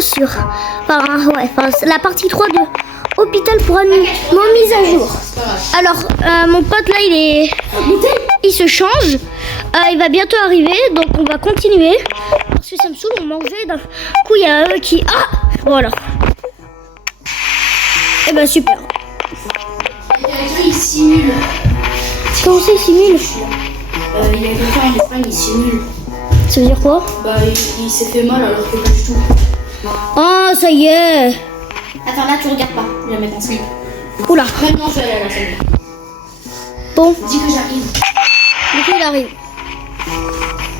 sur la partie 3 de Hôpital pour animaux mise à jour. Alors, mon pote là, il se change. Il va bientôt arriver, donc on va continuer. Parce que ça me saoule, on mangeait. D'un coup, il y a eux qui... Ah, voilà. Et ben super. Il simule. Comment ça, il simule? Il y a quelqu'un en Espagne, il simule. Ça veut dire quoi? Bah, il s'est fait mal alors que pas du tout. Oh, ça y est. Attends, là, tu regardes pas. Je vais la mettre en slip. Oula. Maintenant, je vais aller à la salle. Bon, Dis que j'arrive. du coup, il arrive.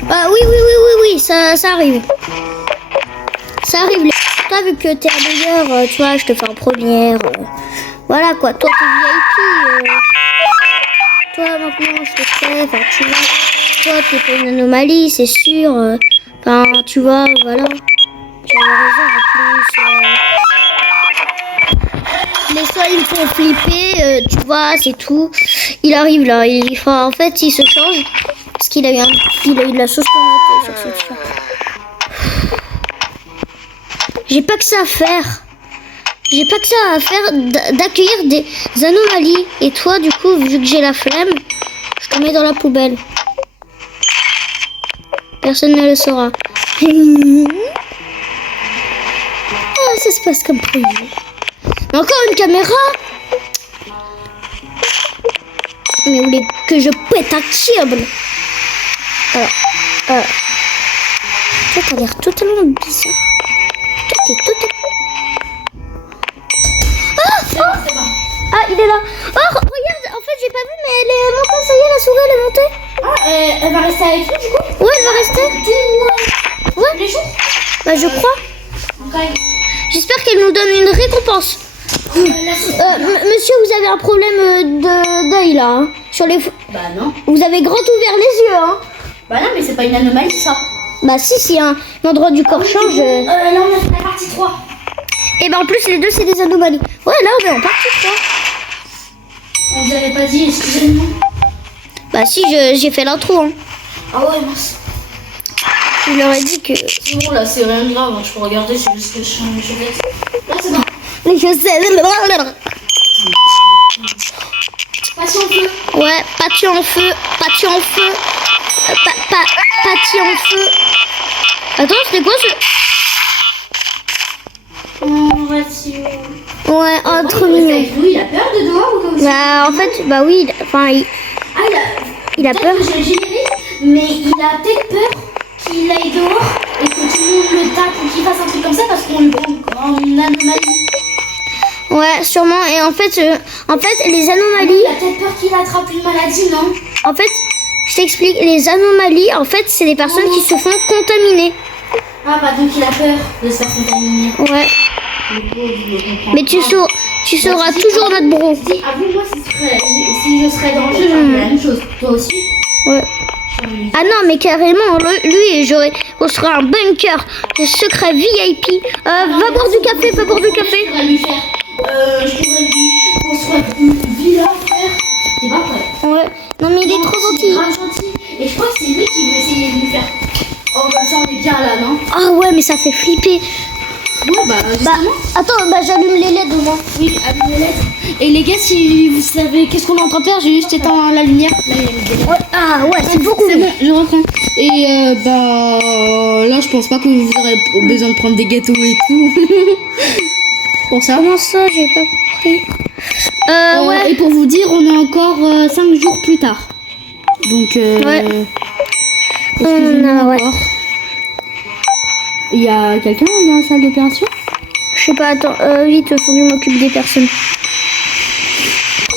Ah oui, ça arrive. Ça arrive. Toi, vu que t'es un meilleur, tu vois, je te fais en première. Voilà quoi. Toi, t'es VIP. Toi, maintenant, je te fais. Enfin, tu vois. Toi, t'es pas une anomalie, c'est sûr. Enfin, tu vois, voilà. Tu avais raison en plus. Les soins, ils me font flipper. Tu vois, c'est tout. Il arrive là. En fait, il se change. Parce qu'il a eu de la sauce tomate sur cette fois. J'ai pas que ça à faire. J'ai pas que ça à faire d'accueillir des anomalies. Et toi, du coup, vu que j'ai la flemme, je te mets dans la poubelle. Personne ne le saura. Ah, ça se passe comme prévu. Mais encore une caméra. Mais vous voulez que je pète un câble? Toi, t'as l'air totalement bizarre. Toi, t'es totalement... Ah, il est là. Oh, regarde, en fait, j'ai pas vu, mais elle est montée. Ça y est, la souris, elle est montée. Ah, elle va rester avec nous, du coup? Ouais, elle va rester. Ouais. Les jours? Bah, je crois. Okay. J'espère qu'elle nous donne une récompense. Monsieur, vous avez un problème d'œil, là. Hein, sur les... Bah non. Vous avez grand ouvert les yeux, hein. Bah non, mais c'est pas une anomalie, ça. Bah si un endroit du corps change... Là, on a fait la partie 3. Et ben en plus, les deux, c'est des anomalies. Ouais, là, on est en partie 3. On vous avait pas dit, excusez-moi. Bah si, j'ai fait l'intro. Hein. Ah ouais, mince. Je leur ai dit que... C'est bon, là, c'est rien de grave. Hein. Je peux regarder, c'est juste que je change mes chaussettes. Là, c'est bon. Les chaussettes... Passion en feu. Ouais, pâtis en feu. Pâtis en feu. Pâtis en feu. Attends, c'était quoi ce... Ouais, oh, trop mignon. Lui, il a peur de dehors ou comme ça? Bah en fait, bah oui, il a peur. Que je le généralise, mais il a peut-être peur qu'il aille dehors et que tout le monde le tape ou qu'il fasse un truc comme ça parce qu'on le prend en anomalie. Ouais, sûrement. Et en fait, les anomalies... Il a peut-être peur qu'il attrape une maladie, non? En fait, je t'explique. Les anomalies, en fait, c'est des personnes qui se font contaminer. Ah bah donc il a peur de se faire contaminer. Ouais. Mais tu seras toujours notre bro. Si, avoue-moi si je serais dans le jeu, j'aurais la même chose. Toi aussi? Ouais. Ah non, mais carrément, lui, on sera un bunker, un secret VIP. Va boire du café, va boire du café. Je pourrais lui faire, je pourrais lui construire une villa, frère. T'es pas prêt? Ouais. Non, mais il est trop gentil. Grave gentil. Et je crois que c'est lui qui veut essayer de lui faire. Oh, bah ça, on est bien là, non? Ah ouais, mais ça fait flipper. Ouais, bah justement. Attends, j'allume les LED au moins. Oui, allume les LED. Et les gars, si vous savez qu'est-ce qu'on est en train de faire, j'ai juste éteint la lumière. Là, il y a les LED. Ouais. Ah ouais, c'est beaucoup C'est mieux. bon, je reprends. Et là, je pense pas que vous aurez besoin de prendre des gâteaux et tout. Pour ça. Comment ça, j'ai pas compris. Ouais. Et pour vous dire, on est encore 5 jours plus tard. Donc, Ouais. excusez-moi Ouais. encore. Il y a quelqu'un dans la salle d'opération? Je sais pas, attends, vite, faut que je m'occupe des personnes.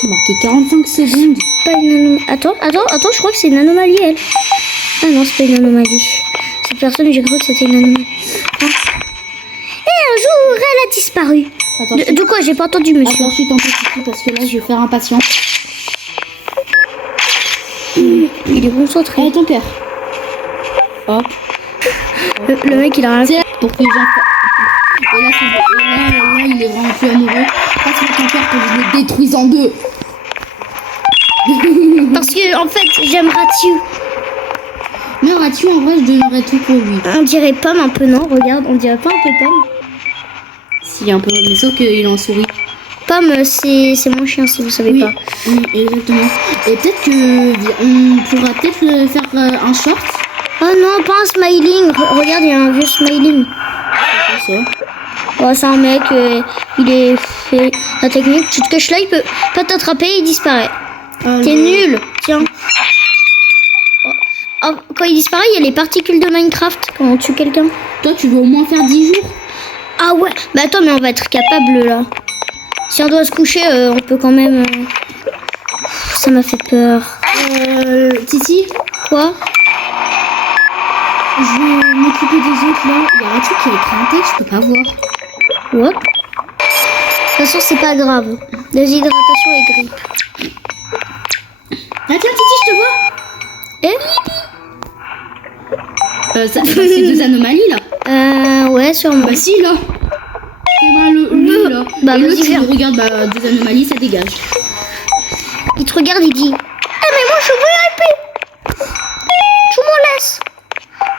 C'est marqué 45 secondes. Pas une anomalie. Attends, je crois que c'est une anomalie, elle. Ah non, c'est pas une anomalie. Cette personne, j'ai cru que c'était une anomalie. Ah. Et un jour, elle a disparu. Attends, De quoi? J'ai pas entendu, monsieur. Attends, je suis un peu petit parce que là, je vais faire un patient. Il est concentré. Ton père. Hop. Le mec, il a rien fait. C'est pour que les gens... Et là, il est vraiment plus amoureux. Passe-moi ton père pour que je le détruise en deux. Parce que, en fait, j'aime Ratu. Mais Ratu, en vrai, je donnerais tout pour lui. On dirait Pomme un peu, non? Regarde, on dirait pas un peu Pomme. Si, un peu, mais sauf qu'il est en souris. Pomme, c'est mon chien si vous savez Oui, pas. oui, exactement. Et peut-être que on pourra peut-être faire un short. Oh non, pas un smiling. Regarde, il y a un vieux smiling. C'est ça. Oh, c'est un mec, il est fait la technique. Tu te caches là, il peut pas t'attraper, il disparaît. T'es nul. Tiens. Oh, quand il disparaît, il y a les particules de Minecraft quand on tue quelqu'un. Toi, tu dois au moins faire 10 jours. Ah ouais. Bah attends, mais on va être capable là. Si on doit se coucher, on peut quand même. Ça m'a fait peur. Titi, Quoi? je vais m'occuper des autres là. Il y a un truc qui a écrit un texte, je peux pas voir. What? De toute façon, c'est pas grave. Déshydratation et grippe. Ah tiens, Titi, je te vois. C'est deux anomalies là. Ouais, sûrement. Bah si là. Et bah lui là. Bah, et l'autre, vas-y, tu viens. le regardes, bah deux anomalies, ça dégage. Il te regarde, il dit ah, mais moi je veux IP. Tu me laisses.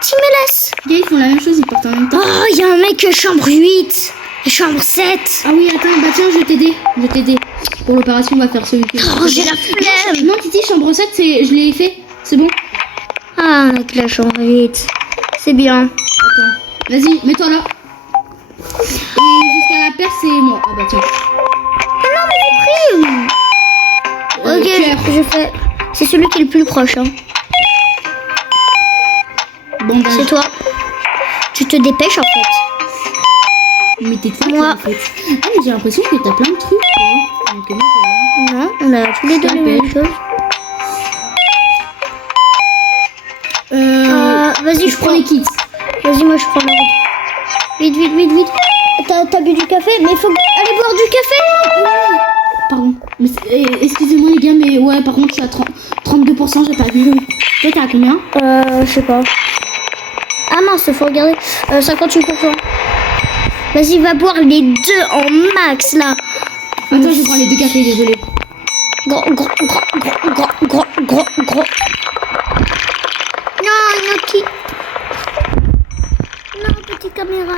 Tu me laisses. Les gars, ils font la même chose, ils partent en même temps. Oh, il y a un mec chambre 8 et chambre 7. Ah oui, attends, bah tiens, je vais t'aider. Pour l'opération, on va faire celui qui. Oh, j'ai la flemme. Non, Titi, chambre 7, je l'ai fait. C'est bon. Ah, avec la chambre 8. C'est bien. Attends. Vas-y, mets-toi là. Et jusqu'à la paire, c'est moi. Ah bah tiens. Ok, Pierre. je fais. C'est celui qui est le plus proche. Hein. Bandage. C'est toi. Tu te dépêches en fait. Mais t'es fou Moi. en fait. Ah, mais j'ai l'impression que t'as plein de trucs. Toi. Donc, moi, j'ai Non, on a tous les deux les mêmes choses. Vas-y, je prends les kits. Vas-y, moi je prends l'ordre. Vite, vite, vite, vite. T'as bu du café? Mais il faut aller boire du café. Pardon. Mais excusez-moi les gars, mais ouais, par contre, je suis à 32%, j'ai pas vu. Toi, t'es à combien? Je sais pas. Ah mince, faut regarder. 58%. Vas-y, va boire les deux en max là. Attends, je prends les deux cafés, désolé. Gros. Non, Noki. Non, petit caméra.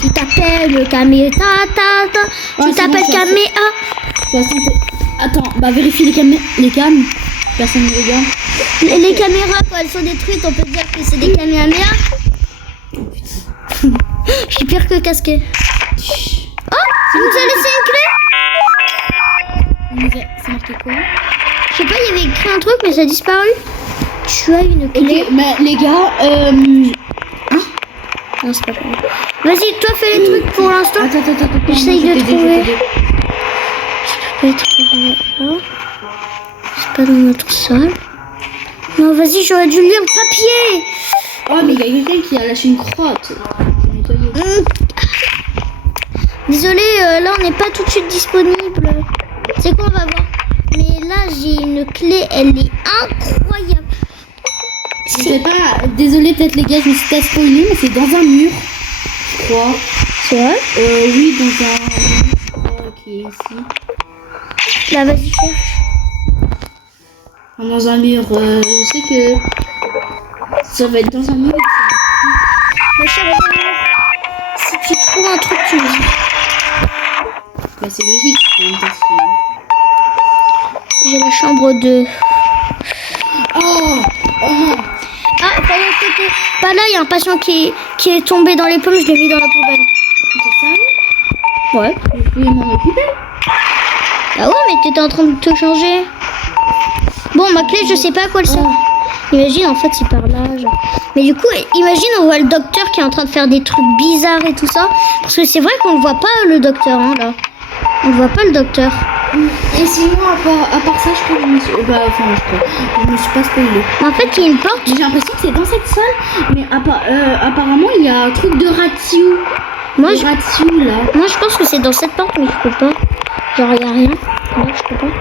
Tu t'appelles caméra. Tu Ouais, t'appelles c'est bon, caméra. 60. Attends, bah vérifie les cams. Personne ne regarde. Les caméras, quand elles sont détruites, on peut dire que c'est des caméras. Je suis pire que casqué. Oh, il nous a laissé une clé. C'est marqué quoi? Je sais pas, il y avait écrit un truc, mais ça a disparu. Tu as une clé. Ok, mais les gars, Non, c'est pas grave. Vas-y, toi, fais les trucs pour l'instant. Attends. J'essaye je vais de t'aider, trouver. je vais t'aider. Peut-être là. C'est pas dans notre salle. Non, vas-y, j'aurais dû lire le papier. Oh, mais il y a quelqu'un qui a lâché une crotte. Je vais nettoyer. Désolé, là, on n'est pas tout de suite disponible. C'est quoi, on va voir. Mais là, j'ai une clé, elle est incroyable. Je sais pas, désolé peut-être les gars, je me suis pas spoilé, mais c'est dans un mur, je crois. C'est vrai? Oui, dans un mur, je crois, qui est ici. Bah, vas-y, cherche. Dans un mur, je sais que ça va être dans un mur. Ma chère, si tu trouves un truc, tu me dis. Bah, c'est logique, en même temps, J'ai la chambre 2. Oh Ah, pas là, il y a un patient qui est tombé dans les pommes, je l'ai mis dans la poubelle. T'es sérieux? Ouais. Vous pouvez m'en occuper? Ah ouais, mais t'étais en train de te changer. Bon, ma clé, je sais pas à quoi elle sert. Imagine, en fait, c'est par là. Genre. Mais du coup, imagine, on voit le docteur qui est en train de faire des trucs bizarres et tout ça. Parce que c'est vrai qu'on le voit pas, le docteur, hein, là. On le voit pas, le docteur. Et sinon, à part ça, je crois que je me suis... je me suis pas spoilé. En fait, il y a une porte. J'ai l'impression que c'est dans cette salle, mais apparemment, il y a un truc de ratio. Moi, je je pense que c'est dans cette porte, mais je peux pas. Genre, il y a rien. Là, je peux pas.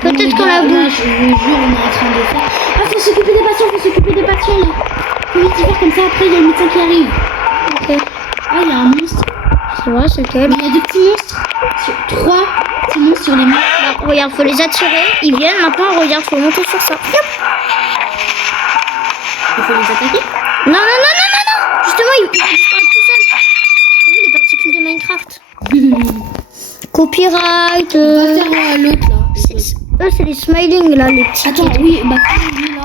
Peut-être qu'on la bouge. Je vous jure, on est en train de faire... Ah, faut s'occuper des patients, là. Faut vite y faire comme ça, après, il y a le médecin qui arrive. Ok. Ah, il y a un monstre. C'est vrai, c'est lequel? Mais il y a deux petits monstres. 3 petits monstres sur les murs. Bah, regarde, faut les attirer. Ils viennent maintenant, regarde, faut monter sur ça. Yop. Il faut les attaquer. Non. Justement, il va disparaître tout seul. T'as vu, il est pas Minecraft. Copyright. On va faire l'autre là. Eux, c'est les smiling là, les petits. Attends, oui, bah lui là.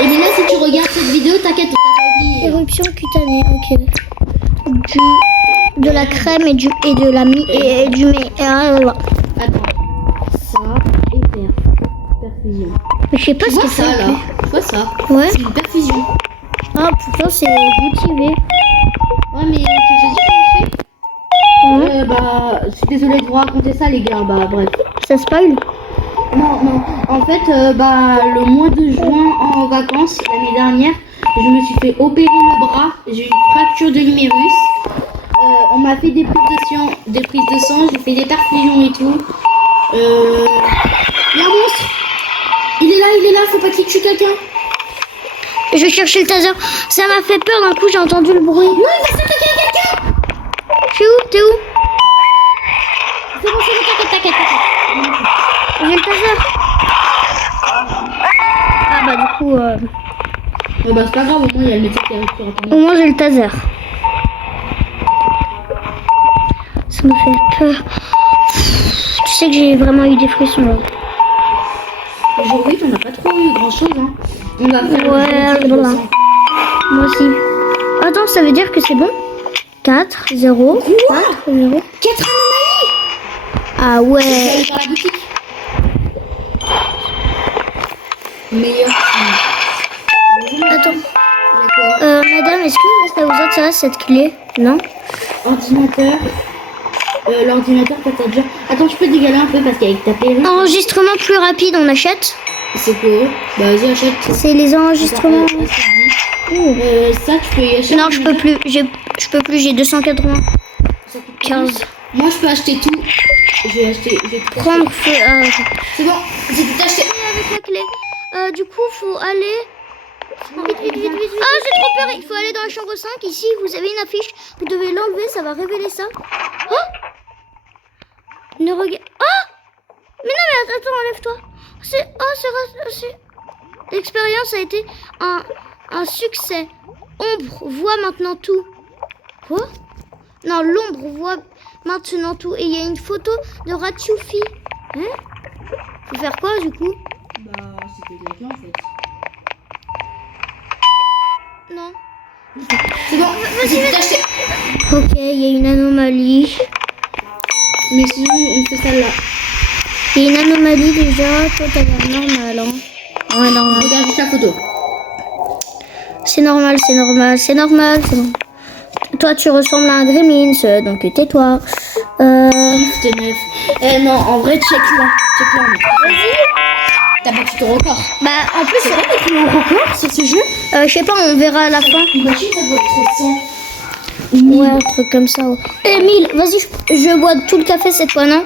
Et bien là, si tu regardes cette vidéo, t'inquiète, t'as pas oublié. Éruption cutanée, ok. De la crème et de la et du Attends, ça et perfusion. Mais je sais pas Tu ce vois que ça c'est. là? Tu vois ça? Ouais. C'est une perfusion. Ah, pourtant c'est motivé. Ouais, mais tu sais comment on fait? Bah, je suis désolée de vous raconter ça, les gars. Bah, bref. Ça spoil. Non. En fait, le mois de juin en vacances, l'année dernière, je me suis fait opérer le bras. J'ai eu une fracture de l'humérus. On m'a fait des prises de sang, j'ai fait des perfusions et tout. Il y a un monstre. Il est là, faut pas qu'il tue quelqu'un. Je cherchais le taser. Ça m'a fait peur, d'un coup j'ai entendu le bruit. Non, il va s'attaquer à quelqu'un. Je suis où? T'es où? C'est bon, t'inquiète. J'ai le taser. Ah bah du coup... Bah, c'est pas grave, au moins il y a le médecin qui arrive sur Au Internet. moins j'ai le taser. Ça me fait peur. Tu sais que j'ai vraiment eu des frissons là. Aujourd'hui, on n'a pas trop eu grand chose. Hein. On va faire Ouais, le voilà. Moi aussi. Attends, ça veut dire que c'est bon? 4, 0, 4, 0. 4 anomalies. Ah Je vais ouais. aller dans la boutique. Meilleur. Attends. D'accord. Madame, est-ce que ça vous intéresse cette clé? Non? Ordinateur. L'ordinateur que t'as déjà. Attends, tu peux dégaler un peu parce qu'avec ta perruque. Enregistrement plus rapide, on achète? C'est quoi? Bah, vas-y, achète. C'est les enregistrements. Ça, tu peux y acheter. Non, je peux plus. Je peux plus, j'ai 280. 15. Moi, je peux acheter tout. J'ai acheté. Prendre feu. C'est bon, j'ai tout acheté. Avec la clé. Du coup, faut aller. Vite. Ah, j'ai trop peur. Il faut aller dans la chambre 5. Ici, vous avez une affiche. Vous devez l'enlever, ça va révéler ça. Oh, ne regarde. Oh, mais non, mais attends, enlève-toi. L'expérience a été un succès. Ombre voit maintenant tout. Quoi? Non, l'ombre voit maintenant tout. Et il y a une photo de Ratchoufi. Hein? Faut faire quoi du coup? Bah, c'était quelqu'un en fait. Non. C'est bon, j'ai tout acheté. Ok, il y a une anomalie. Mais sinon, on fait celle-là. Il y a une anomalie déjà. Toi, t'as l'air normal. Hein? Ouais, normal. Regarde juste la photo. C'est normal. Toi, tu ressembles à un Gremlins, donc tais-toi. C'était neuf. Non, en vrai, check-la. Vas-y. T'as battu ton record. Bah, en plus, C'est vrai que tu as un record sur ce jeu? je sais pas, on verra à la fin. Imagine, t'as votre sang. Ouais, un truc comme ça. Ouais. Emile, vas-y, je bois tout le café cette fois, non?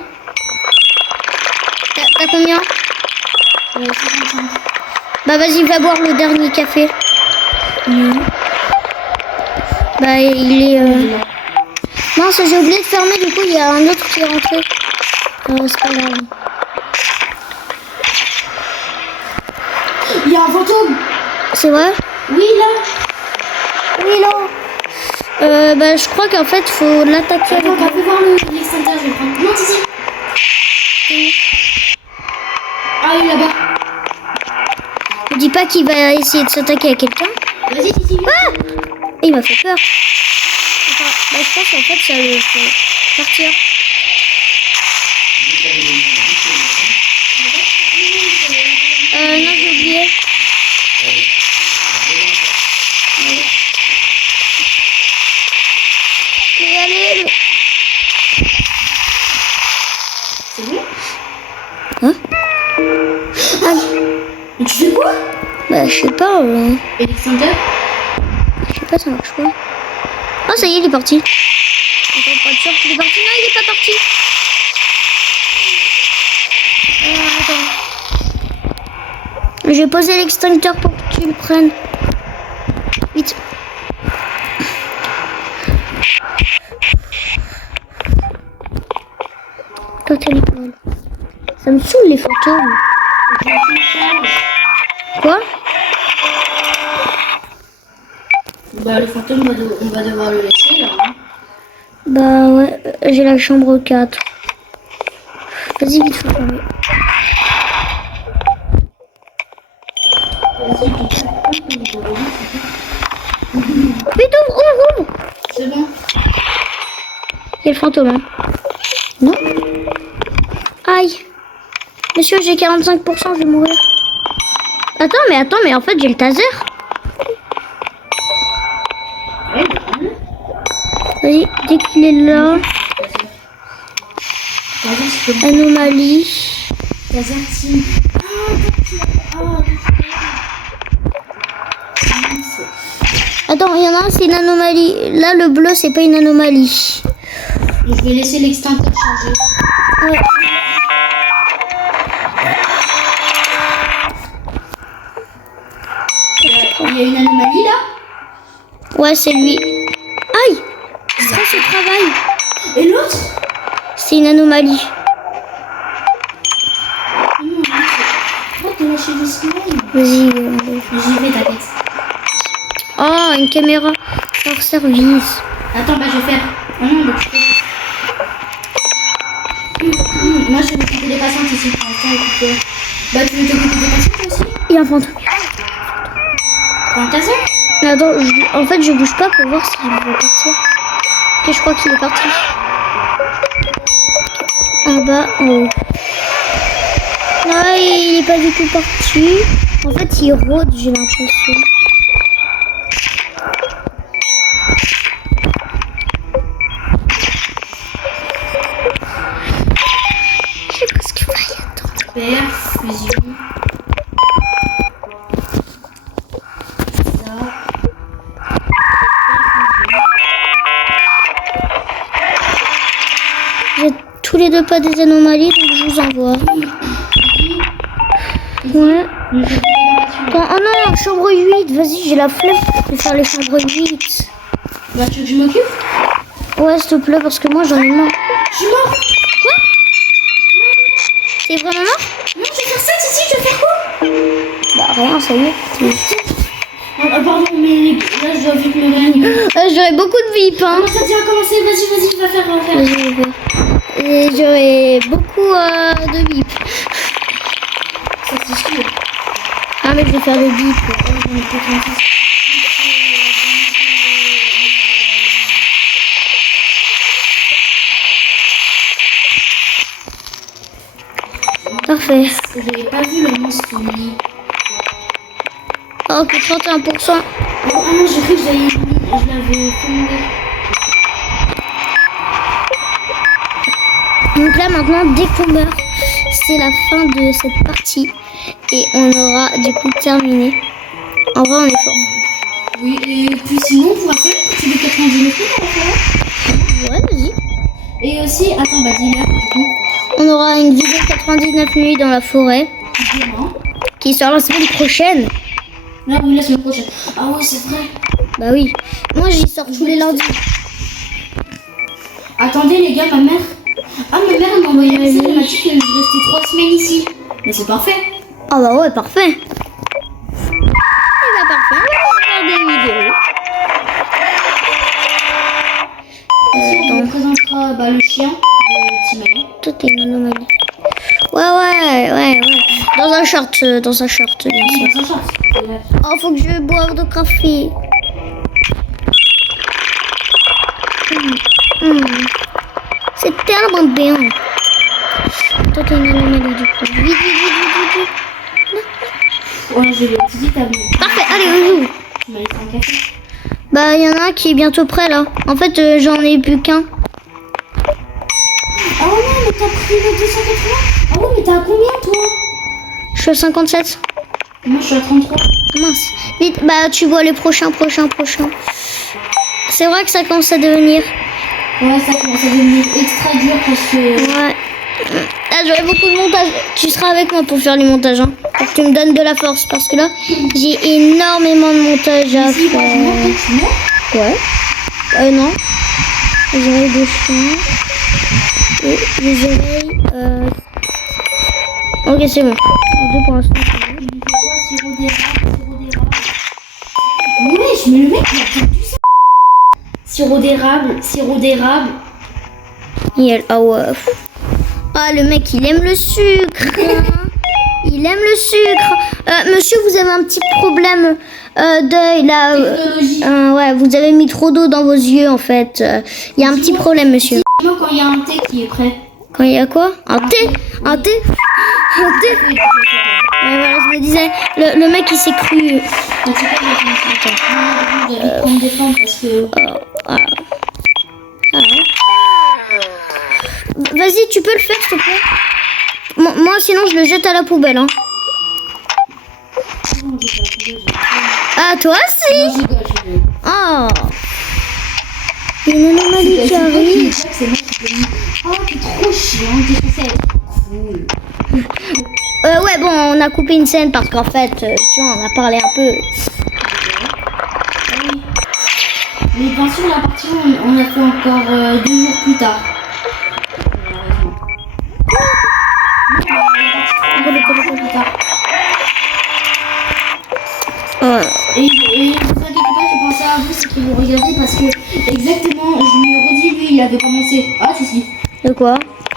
T'as combien? 55. Bah, vas-y, va boire le dernier café. Bah, il est... Mince, j'ai oublié de fermer, du coup, il y a un autre qui est rentré. C'est pas grave. Il y a un fantôme. C'est vrai? Oui, là. Bah, je crois qu'en fait, faut l'attaquer avec... Attends, on peut voir l'extincteur, je vais prendre. Non, ici. Ah oui, là-bas. Ne dis pas qu'il va essayer de s'attaquer à quelqu'un. Vas-y, ici. Ah! Il m'a fait peur. Attends, bah, je pense qu'en fait, ça le fait partir. Non, j'ai oublié. Mais allez, C'est bon? Hein? Ah, Mais tu fais quoi? bah, je sais pas. Et l'extincteur? Je sais pas, ça marche pas. Oh, ça y est, il est parti. Attends, pas sûr qu'il est parti. Non, il est pas parti. Attends. Je vais poser l'extincteur pour que tu le prennes. Vite. Toi, t'es l'école. Ça me saoule les fantômes. Quoi? Bah, le fantôme, on va devoir le laisser là. Hein. Bah ouais, j'ai la chambre 4. Vas-y, vite, faut fermer. Vite, ouvre! C'est bon. Il y a le fantôme, hein. Non? Aïe! Monsieur, j'ai 45%, je vais mourir. Attends, mais en fait, j'ai le taser. Vas-y, dès qu'il est là. Anomalie. Attends, il y en a un, c'est une anomalie. Là, le bleu, c'est pas une anomalie. Je vais laisser l'extincteur charger. Ouais. Il y a une anomalie là. Ouais, c'est lui. Aïe! Ça, c'est travail. Et l'autre? C'est une anomalie. Pourquoi t'as lâché des semaines? Vas-y. J'y vais, t'inquiète. Oh, une caméra hors service. Attends, bah je vais faire. Oh non, bah tu peux. Moi je vais m'occuper des patientes ici pour l'instant. Écoute. Bah tu veux t'occuper des patientes aussi? Il y a un fantôme. Prends ta sœur? Attends, en fait, je bouge pas pour voir s'il va partir. Ok, je crois qu'il est parti. En bas, en haut. Non, il est pas du tout parti. En fait, il rôde, j'ai l'impression. Je sais pas ce qu'il va y attendre. Super, fusion. Ça. Vous êtes tous les deux pas des anomalies, donc je vous envoie. Ouais. Attends, oh non, chambre 8, vas-y, j'ai la flemme de faire les chambres 8. Bah tu veux que je m'occupe? Ouais, s'il te plaît, parce que moi j'en ai marre. Je suis mort. Quoi? T'es vraiment mort? Non, je vais faire ça, Titi, je vais faire quoi? Bah rien, ça y est. Pardon, mais là je dois vite me réanimer. J'aurais beaucoup de VIP, hein. Comment ça tient à commencer? Vas-y, va faire. Vas-y, je vais. Et j'aurais beaucoup de VIP. Ça c'est sûr. Ah, mais je vais faire le VIP. Parfait. J'avais pas vu le monstre lui. Oh, que 31%. Oh non, j'ai cru que je l'avais fait mourir. Donc là, maintenant, dès qu'on meurt, c'est la fin de cette partie. Et on aura du coup terminé. En vrai, on est fort. Oui, et puis sinon, on pourra faire une partie de 99 minutes à la forêt. Ouais, vas-y. Et aussi, attends, bah dis-le, du coup. On aura une vidéo 99 nuits dans la forêt. Demain. Qui sort la semaine prochaine. Là, oui, la semaine prochaine. Ah ouais, c'est vrai. Bah oui. Moi, j'y sors tous les lundis. Attendez, les gars, ma mère m'a envoyé un message, elle m'a dit que je restais 3 semaines ici. Mais c'est parfait. Ah bah ouais, parfait. Et bah parfait, on va faire des vidéos. Ici, on vous présentera le chien de Timaï. Toi, t'es une anomalie. Ouais. Dans un short, bien sûr. Oh, faut que je boive de café. C'est tellement bien. Toi, t'es une anomalie du coup. Vite. Ouais, je l'ai dit, t'as vu. Parfait, allez, on joue. Tu m'as laissé un café. Bah, il y en a un qui est bientôt prêt là. En fait, j'en ai plus qu'un. Oh non, mais t'as pris le 280. Ah ouais, mais t'es à combien toi? Je suis à 57. Moi, je suis à 33. Mince. Vite, bah, tu vois les prochains. C'est vrai que ça commence à devenir. Ouais, ça commence à devenir extra dur parce que. Ouais. Là, j'aurai beaucoup de montage. Tu seras avec moi pour faire les montages. Hein. Pour que tu me donnes de la force. Parce que là, j'ai énormément de montage à Si, bah, faire. tu mens. Ouais. Non. Les oreilles de chien. Et les oreilles. Ok, c'est bon. Les deux pour l'instant, c'est bon. Il fait quoi, sirop Wesh, mais le mec, il a fait tout ça. Sirop d'érable. Ah ouais. Ah, le mec, il aime le sucre. Il aime le sucre. Monsieur, vous avez un petit problème d'œil là. Technologie. Ouais, vous avez mis trop d'eau dans vos yeux en fait. Il y a un petit problème, monsieur. Dis-moi quand il y a un thé qui est prêt. Quand il y a quoi? Un thé? Un thé? Un thé? Ouais, voilà, je me disais, le mec il s'est cru. En tout cas, je vais prendre des formes parce que. Vas-y, tu peux le faire s'il te plaît? Moi sinon je le jette à la poubelle. Hein. Ah, toi aussi? Oh. Il y a une anomalie qui arrive. C'est moi qui l'ai mis. Oh, t'es trop chiant, qu'est-ce que c'est? Cool. Ouais, bon, on a coupé une scène parce qu'en fait, tu vois, on a parlé un peu. Oui. Mais bien sûr, la partie, on a fait encore 2 jours plus tard. Et vous inquiétez pas, j'ai pensé à vous, c'est que vous regardez parce que exactement, je lui ai redit, lui, il avait commencé. Ah, si. De quoi?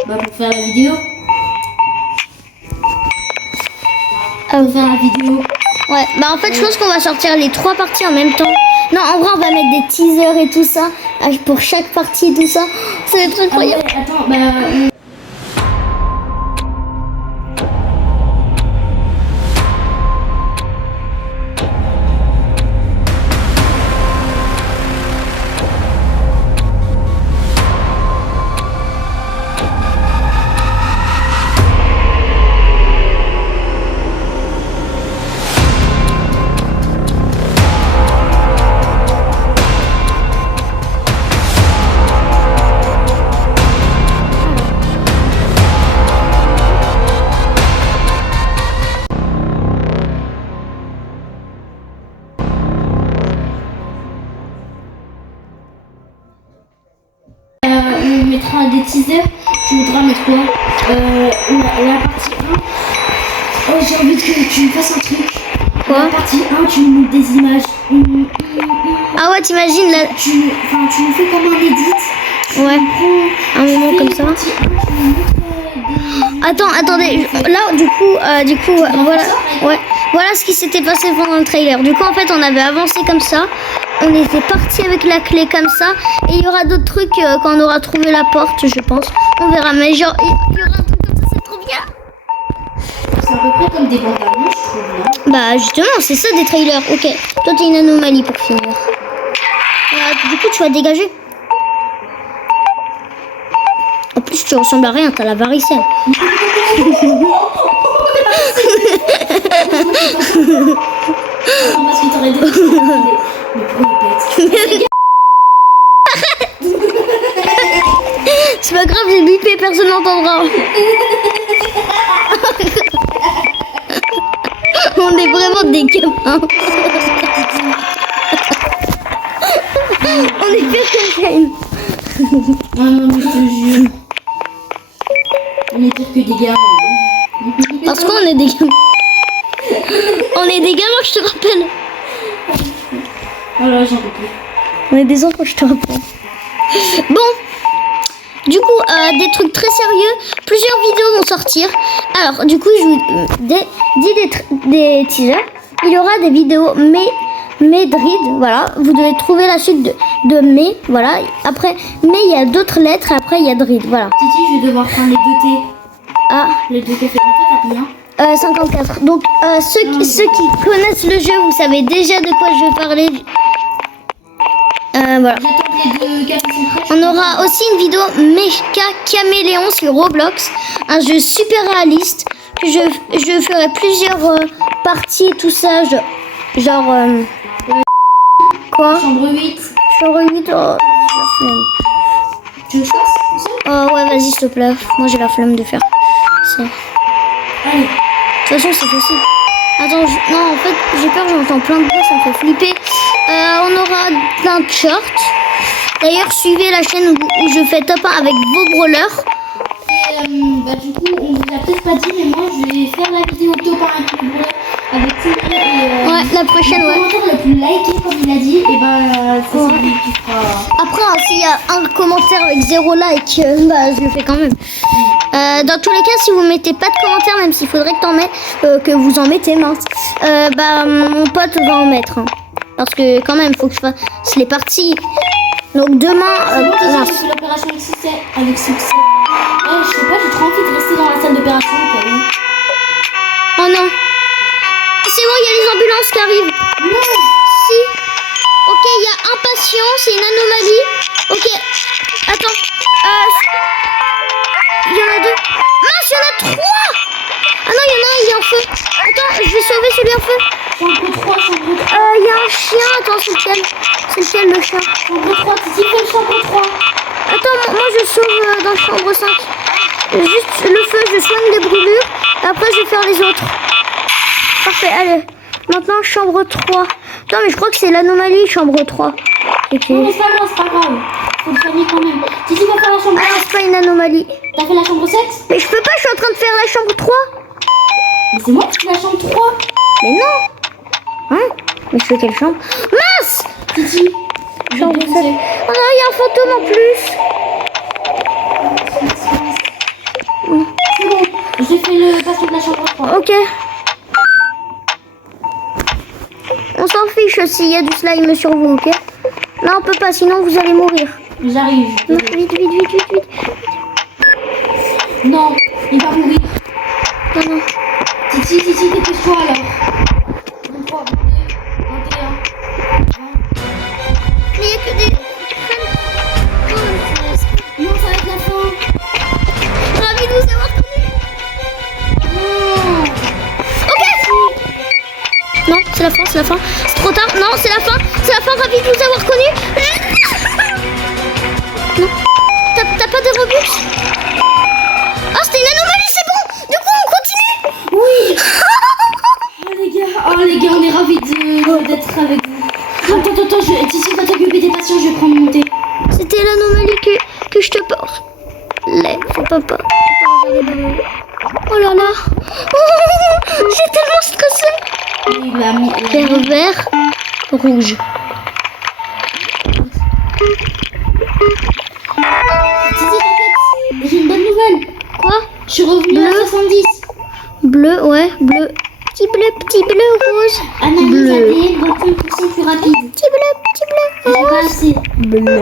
Bah, pour faire la vidéo. Ah, Pour faire la vidéo. ouais, bah en fait, je pense qu'on va sortir les 3 parties en même temps. Non, en vrai, on va mettre des teasers et tout ça pour chaque partie et tout ça. Ça va être Ah ouais, incroyable. attends, bah. On mettra des teasers. Tu voudras mettre quoi? La partie 1. Oh, j'ai envie que tu me fasses un truc. Quoi? La partie 1, tu nous montres des images. Ah ouais, t'imagines là. Tu nous fais comme un edit. Ouais, un moment comme ça. Partie 1, tu nous montres Attendez, là du coup, voilà, ouais, voilà ce qui s'était passé pendant le trailer. Du coup, en fait, on avait avancé comme ça, on était parti avec la clé comme ça, et il y aura d'autres trucs quand on aura trouvé la porte, je pense. On verra, mais genre, il y aura un truc comme ça, c'est trop bien. C'est à peu près comme des bandes annonces, je trouve. Là. Bah justement, c'est ça des trailers. Ok, toi t'es une anomalie pour finir. Du coup, tu vas dégager. En plus, tu ressembles à rien, t'as la varicelle. Non, parce que t'aurais dit. Mais pourquoi il pète? C'est pas grave, j'ai bipé, personne n'entendra. On est vraiment des gamins. On est pire que Shane. Ah non, mais je te jure. On est pire que des gamins. Parce qu'on est des gamins. On est des gamins, je te rappelle. Oh là, j'en peux plus. On est des enfants, je te rappelle. Bon. Du coup, des trucs très sérieux. Plusieurs vidéos vont sortir. Alors, du coup, je vous dis des teasers. Il y aura des vidéos Medrid, voilà. Vous devez trouver la suite de Mai, voilà. Après, Mai, il y a d'autres lettres. Et après, il y a Drid, voilà. Titi, je vais devoir prendre les 2 thés. Ah, Les 2 cafés. T'as combien? 54. Donc, ceux qui connaissent le jeu, vous savez déjà de quoi je vais parler. Voilà. J'attends que les 2 cafés sont prêts. On aura aussi une vidéo Mecha Caméléon sur Roblox, un jeu super réaliste que je ferai plusieurs parties et tout ça, genre quoi? Chambre 8. Chambre 8, oh, j'ai la flemme. Tu veux que je fasse ça? Oh ouais, vas-y s'il te plaît, moi j'ai la flemme de faire ça. Allez. De toute façon c'est facile. Attends, non en fait j'ai peur, j'entends plein de bruit, ça me fait flipper. On aura plein de shorts. D'ailleurs, suivez la chaîne où je fais top 1 avec vos brawlers. Et bah du coup, on vous a peut-être pas dit, mais moi je vais faire la vidéo top 1 avec le bleu, avec tout le la prochaine, Le ouais. commentaire le plus liké, comme il a dit, et ben c'est celui qui fera. Après, hein, s'il y a un commentaire avec 0 like, bah, je le fais quand même. Dans tous les cas, si vous mettez pas de commentaire, même s'il faudrait que vous en mettez, mince, bah, mon pote va en mettre. Hein. Parce que quand même, faut que je fasse les parties. Donc demain, C'est bon, mince. j'ai fait l'opération avec succès. Avec succès. Je sais pas, j'ai trop envie de rester dans la salle d'opération. Oh non. C'est bon, il y a les ambulances qui arrivent. Non. Si. Ok, il y a un patient, c'est une anomalie. Ok. Attends. Il y en a 2. Mince, il y en a 3. Ah non, il y en a un, il est en feu. Attends, je vais sauver celui en feu. Chambre 3, chambre 3. Il y a un chien. Attends, c'est lequel? C'est lequel le chien? Chambre 3, Titi fait le chambre 3. Attends, moi je sauve dans chambre 5. Juste le feu, je soigne les brûlures. Après, je vais faire les autres. Parfait, allez. Maintenant, chambre 3. Attends, mais je crois que c'est l'anomalie, chambre 3. Ok. Non, mais c'est pas grave, c'est pas grave. Faut le soigner quand même. Titi va faire la chambre Ah, 7. c'est pas une anomalie. T'as fait la chambre 7? Mais je peux pas, je suis en train de faire la chambre 3. Mais c'est moi qui fais la chambre 3. Mais non. Hein? Mais je fais quelle chambre? Mince! Titi. Chambre 7. Oh non, il y a un fantôme en plus. C'est bon. J'ai fait le patient de la chambre 3. Ok. On s'en fiche s'il y a du slime sur vous, ok? Là, on peut pas, sinon vous allez mourir. J'arrive. Non, vite, vite, vite, vite, vite. Non, il va mourir. Non, non. Titi, dépêche-toi alors. 23, 22, 21. Mais il y a que des... Non, ça va être la fin. Ravi de vous avoir connu. Non. Ok. Non, c'est la fin, c'est la fin. C'est trop tard. Non, c'est la fin. C'est la fin, ravi de vous avoir connu. Non. T'as pas de rebus? Oh, c'était une anomalie, c'est bon. Du coup, on continue. Oui. Oh les gars, on est ravis d'être avec vous. Attends, Titi va t'occuper des patients, je vais prendre mon thé. C'était l'anomalie que je te porte. Faut pas. Oh là là. Oh, j'ai tellement stressé. Il l'a mis. Vert, rouge. Titi, t'inquiète. J'ai une bonne nouvelle. Quoi? Je suis revenue Bleu. à 70. Bleu, ouais, bleu. Petit bleu, rose. Analyse Bleu. ADN, 25% plus rapide. Petit bleu, J'ai rose. pas assez. Bleu.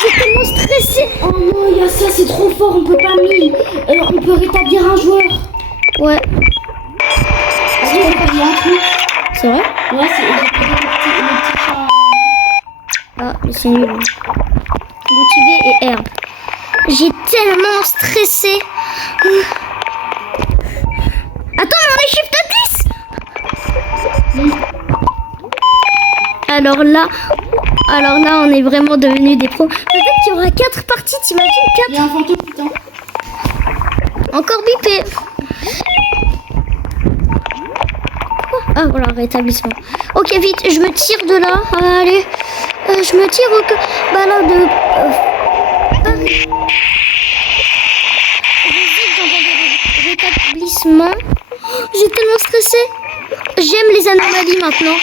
J'ai tellement stressé. Oh non, il y a ça, c'est trop fort, on peut pas mis. On peut rétablir un joueur. Ouais, Est-ce qu'on peut payer un truc? c'est vrai? Ouais, j'ai payé le petit chat. Ah, mais c'est nul. Motivé et herbe. J'ai tellement stressé. Attends, mais on est shift à 10. Alors là, on est vraiment devenus des pros. Peut-être qu'il y aura 4 parties, t'imagines 4? Il y a un fantôme, putain. Encore bipé. Ah voilà, rétablissement. Ok, vite, je me tire de là. Allez, je me tire au... Bah là, de... Paris. Rétablissement. J'ai tellement stressé. J'aime les anomalies maintenant.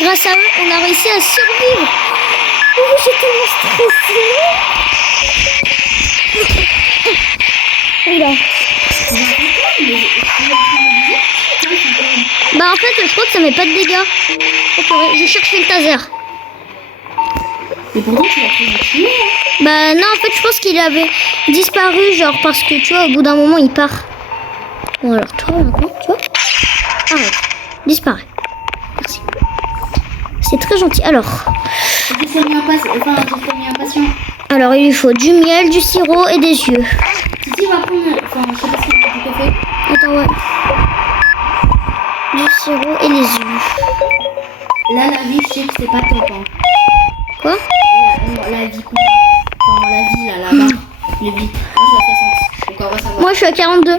Grâce à eux, on a réussi à survivre. Oh, j'ai tellement stressé. Oula. Bah en fait, je crois que ça met pas de dégâts. Ok, je cherche le taser. Mais pourtant, tu l'as fait le tuer. Bah non, en fait, je pense qu'il avait disparu, genre parce que tu vois, au bout d'un moment, il part. Bon alors, toi maintenant, tu vois. Arrête, disparaît. Merci. C'est très gentil. Alors, J'ai soigné un patient. alors il lui faut du miel, du sirop et des yeux. Titi va prendre. Enfin, je sais pas si on a du café. Attends, ouais. Du sirop et les yeux. Là, la vie, je sais que c'est pas top. Hein. Quoi? La vie qu'on a. Enfin, la vie, là-bas. Les vies. Moi, je suis à 60. Donc, on va savoir. Moi, je suis à 42.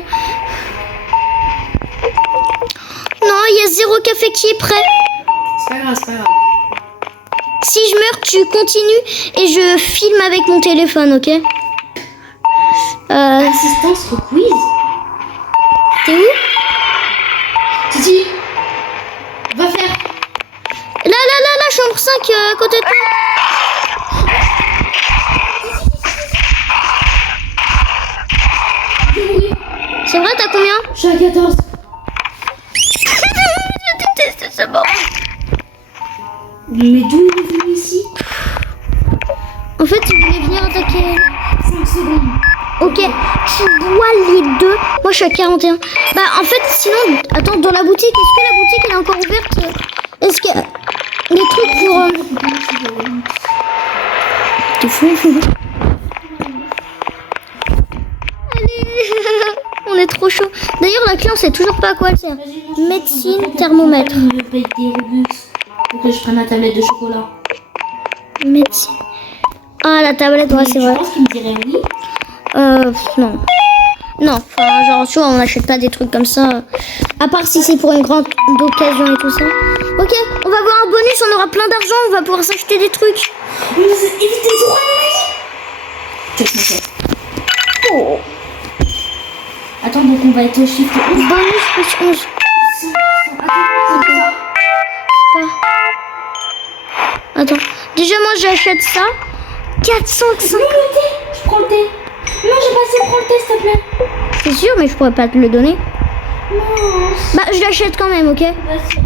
Non, il y a 0 café qui est prêt. C'est pas grave, c'est pas grave. Si je meurs, tu continues et je filme avec mon téléphone, ok? Assistance au quiz. T'es où? Titi, nombre 5 à côté de toi. C'est vrai, t'as combien? Je suis à 14. Je déteste ce bord. Mais d'où il est venu ici? En fait, il voulait venir attaquer. 5 secondes. Ok, tu vois les deux. Moi, je suis à 41. Bah, en fait, sinon, attends, dans la boutique, est-ce que la boutique elle est encore ouverte? Est-ce qu'il y a des trucs pour. T'es fou? Allez, on est trop chaud. D'ailleurs, la clé, on sait toujours pas à quoi elle sert. Médecine, thermomètre. Je me paye des Robux. Faut que je prenne la tablette de chocolat. Médecine. Ah, la tablette, ouais, c'est vrai. Je pense qu'il me dirait oui. Non. Non, enfin, genre, tu vois, on n'achète pas des trucs comme ça. À part si c'est pour une grande occasion et tout ça. Ok, on va avoir un bonus, on aura plein d'argent, on va pouvoir s'acheter des trucs. Évite les oreilles. Check mon chef. Oh. Attends, donc on va être au chiffre 11. Bonus plus 11. Attends, déjà, moi, j'achète ça. 405. Non, le thé. Je prends le thé. Non, j'ai pas assez de prendre le thé, s'il te plaît. C'est sûr, mais je pourrais pas te le donner. Non. Bah, je l'achète quand même, ok? Vas-y.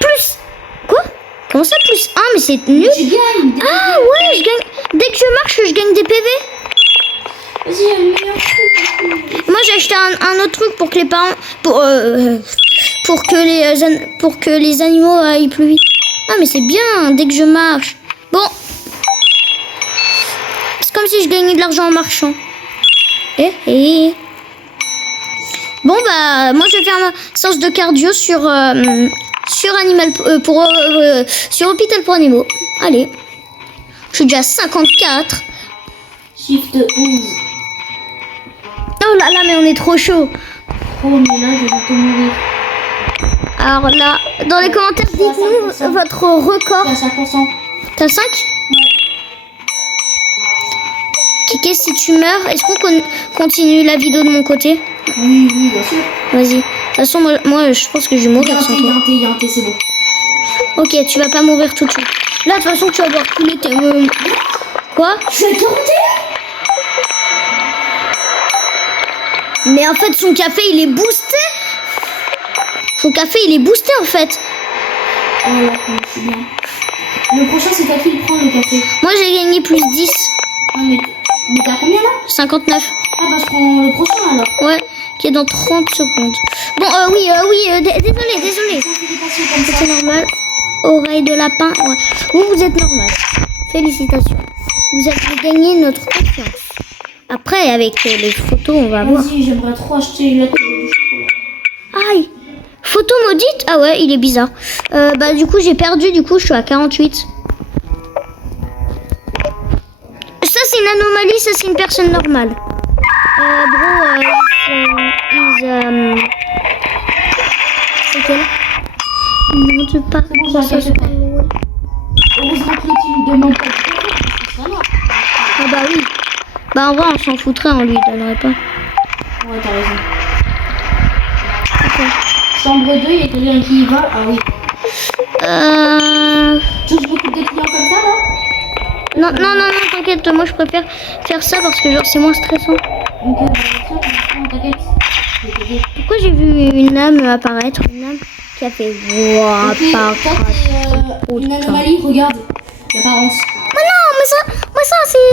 Plus. Quoi? Comment ça, plus 1? Mais c'est nul. Tu gagnes. Ah ouais, je gagne. Dès que je marche, je gagne des PV. Vas-y, il y a le meilleur truc. Moi, j'ai acheté un autre truc pour que les parents, pour que les animaux aillent plus vite. Ah, mais c'est bien. Dès que je marche. Bon, c'est comme si je gagnais de l'argent en marchant. Bon bah, moi je vais faire ma séance de cardio sur sur hôpital pour animaux. Allez, je suis déjà à 54. Shift 11. Oh là là, mais on est trop chaud. Oh, mais là, je vais bientôt mourir. Alors là, dans les commentaires, dites-nous votre record. Je suis à 5%. T'as 5? Kiki, si tu meurs, est-ce qu'on continue la vidéo de mon côté? Oui, bien sûr. Vas-y. De toute façon, moi je pense que je vais mourir sans toi. Il y a un thé, c'est bon. Ok, tu vas pas mourir tout de suite. Là, de toute façon, tu vas voir couler tes... Quoi? Je suis à 41. Mais en fait, son café, il est boosté. Son café, il est boosté, en fait. Oh là, je suis bien. Le prochain, c'est toi qui le prends, le café. Moi, j'ai gagné plus 10. Ah, mais t'as combien, là? 59. Ah, bah, je prends le prochain, alors. Ouais, qui est dans 30 secondes. Bon, désolé. C'est normal. Oreille de lapin. Ouais. Vous êtes normal. Félicitations. Vous avez gagné notre confiance. Après, avec les photos, on va voir. Vas-y, j'aimerais trop acheter la tablette de chocolat. Aïe. Photo maudite? Ah ouais, il est bizarre. Bah du coup, j'ai perdu. Du coup, je suis à 48. Ça, c'est une anomalie. Ça, c'est une personne normale. C'est quel? Non, je pas. C'est bon, j'ai acheté. Heureusement que tu me demandes pas de faire, parce que ça va. Ah bah oui. Bah en vrai, on s'en foutrait, on lui donnerait pas. Ouais, t'as raison. Chambre 2, il y a quelqu'un qui y va. Ah oui. Tu touches beaucoup de clients comme ça, là? Non, t'inquiète, moi je préfère faire ça parce que genre c'est moins stressant. Ok, bah ça, t'inquiète. Pourquoi j'ai vu une âme apparaître? Une âme qui a fait wouah, Ok, ça c'est une anomalie, regarde. L'apparence. Mais non, mais ça c'est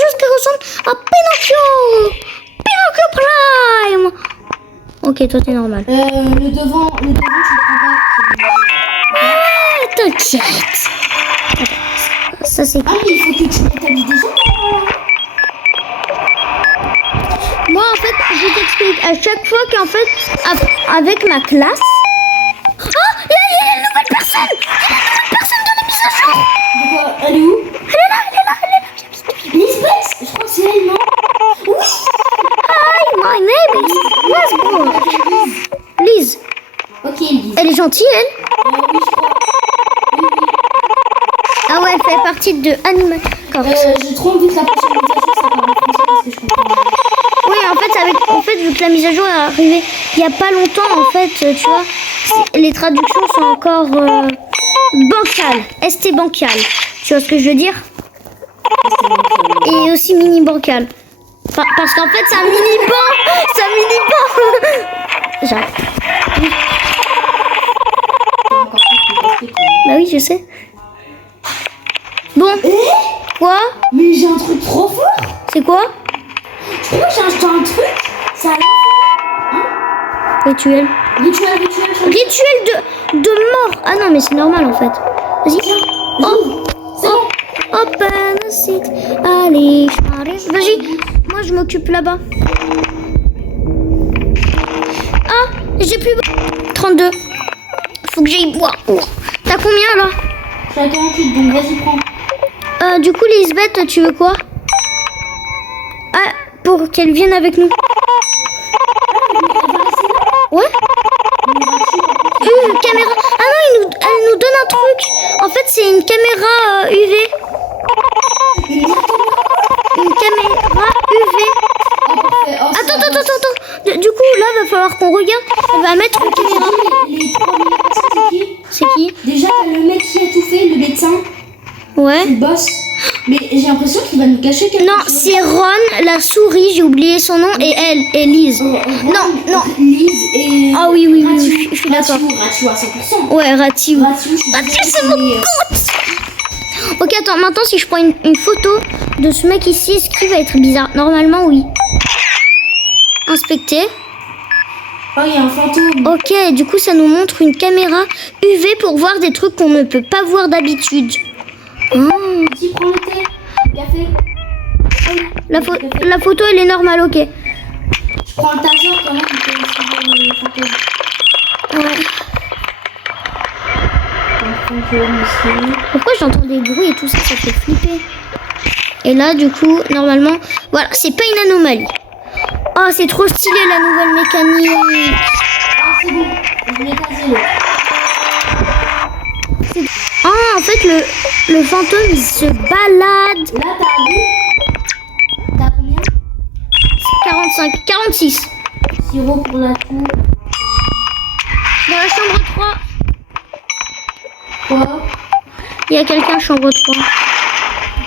juste qui ressemble à Pinocchio. Pinocchio Prime. Ok, toi t'es normal. Le devant, tu le prends pas. Ouais, t'inquiète. Attends, ça c'est... Ah, mais il faut que tu m'établisses des gens. Moi en fait, je t'explique à chaque fois qu'en fait, avec ma classe... Oh, il y a une nouvelle personne. Il y a une nouvelle personne de la mise à jour. De quoi? Elle est où? Elle est là. Lisbeth? Je crois que c'est elle, non? Oui. Hi, my name is Lisbeth. Lise. Ok, Lise. Elle est gentille, elle. Oui, je crois. Oui. Ah ouais, elle fait partie de Animal Corps. J'ai trop envie que la prochaine mise à jour, ça parle français parce que je comprends. Oui, en fait, ça en fait, vu que la mise à jour est arrivée il y a pas longtemps, en fait, tu vois, les traductions sont encore bancales, ST bancal. Tu vois ce que je veux dire? Et aussi mini bancal. Parce qu'en fait, c'est un mini banc, c'est un mini banc. J'arrête. Bah oui, je sais. Bon. Quoi? Mais j'ai un truc trop fort. C'est quoi? Je crois que j'ai acheté un truc. Ça a l'air. Rituel. Rituel. Rituel de mort. Ah non, mais c'est normal en fait. Vas-y. Oh. C'est bon. Open the seat. Allez, vas-y. Moi, je m'occupe là-bas. Ah, j'ai plus. 32. Faut que j'aille boire. T'as combien là? Je suis à 48, donc vas-y, prends. Du coup, Lisbeth, tu veux quoi? Ah, pour qu'elle vienne avec nous. Ouais? Une caméra. Ah non, elle nous donne un truc. En fait, c'est une caméra UV. Une caméra UV. Attends. Du coup, là, va falloir qu'on regarde. Elle va mettre une caméra. Les 3 meilleures personnes, c'est qui? C'est qui? Déjà, t'as le mec qui a tout fait, le médecin, Ouais. le boss. Mais j'ai l'impression qu'il va nous cacher quelque Non, chose. c'est Ron, la souris, j'ai oublié son nom, et elle, et Lise. Non. Lise et. Ah oui, Ratu. je suis d'accord. Ratu à 100%. Ouais, Rati. Ratu, je suis C'est mon compte. Ok, attends, maintenant si je prends une photo de ce mec ici, est-ce qu'il va être bizarre? Normalement, oui. Inspecter. Oh, il y a un fantôme. Ok, du coup, ça nous montre une caméra UV pour voir des trucs qu'on ne peut pas voir d'habitude. Qui prend le thé? Café? La photo, elle est normale, ok. Je prends le taser quand même, pour essayer le fantôme. Ouais. Un fantôme ici. Pourquoi j'entends des bruits et tout ça, ça fait flipper. Et là, du coup, normalement, voilà, c'est pas une anomalie. Oh, c'est trop stylé la nouvelle mécanique. Ah, c'est bon. Je l'ai tasé l'autre. Ah, en fait, le fantôme, il se balade. Là, t'as vu? T'as combien? 45, 46. Sirop pour la toux. Dans la chambre 3, Quoi? il y a quelqu'un, chambre 3.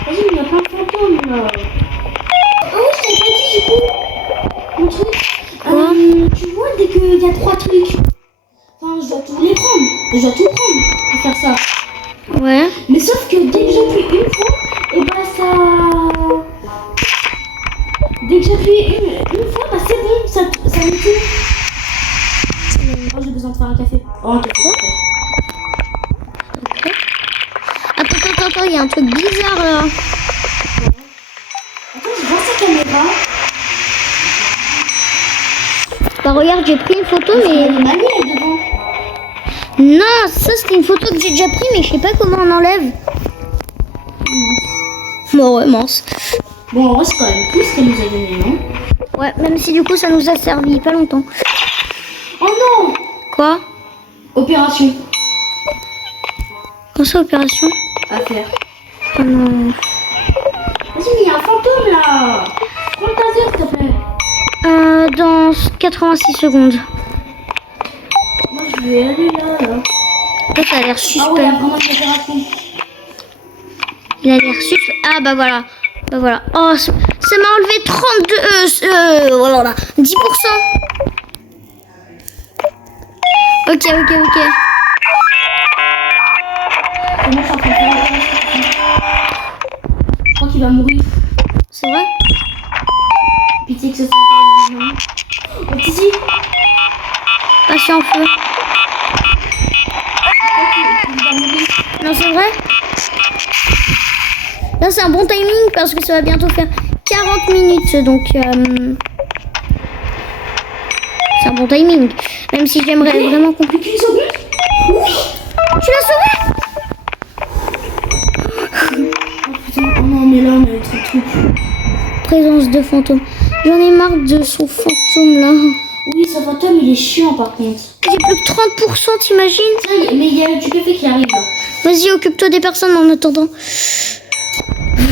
Vas-y, mais il y a plein de fantômes là. Oh, je t'avais pas dit du coup. Mon truc. Tu vois, dès qu'il y a 3 trucs. Enfin, je dois tous les prendre. Je dois tout prendre pour faire ça. Ouais. Mais sauf que dès que j'appuie une fois, et bah ça. Dès que j'appuie une fois, bah c'est bon, ça me tue. Oh, j'ai besoin de faire un café. Oh, un café. Ok. Attends, il y a un truc bizarre là. Attends, je vois sa caméra. Bah regarde, j'ai pris une photo, Il y a mais... une manière devant. Non, ça c'était une photo que j'ai déjà pris, mais je sais pas comment on enlève. Bon, ouais, mince. Bon, en vrai, c'est quand même plus ce qu'elle nous a donné, non? Ouais, même si du coup ça nous a servi pas longtemps. Oh non! Quoi? Opération Quand c'est opération? à faire. Oh non. Vas-y, mais il y a un fantôme là! Prends le taser, s'il te plaît. Dans 86 secondes. Moi, je vais aller là. Ça a l'air Ah ouais, il y a suspect. vraiment une opération. Il a l'air suspect. Ah bah voilà. Bah voilà. Oh, ça m'a enlevé 32... voilà. 10%. Ok. C'est bon, je suis en train de faire l'opération. Je crois qu'il va mourir. C'est vrai? Pitié que ce soit pas non. Oh, Titi! Patient en feu. Il va mourir. Non, c'est vrai? Là, c'est un bon timing parce que ça va bientôt faire 40 minutes. Donc, c'est un bon timing. Même si j'aimerais vraiment qu'on... Plus qu'une seconde? Oui! Tu l'as sauvé? Oh putain, oh non, mais là, mais truc. Présence de fantôme. J'en ai marre de son fantôme là. Oui, ce fantôme, il est chiant par contre. J'ai plus que 30%, t'imagines? Tiens, mais il y a du café qui arrive là. Vas-y, occupe-toi des personnes en attendant. Tu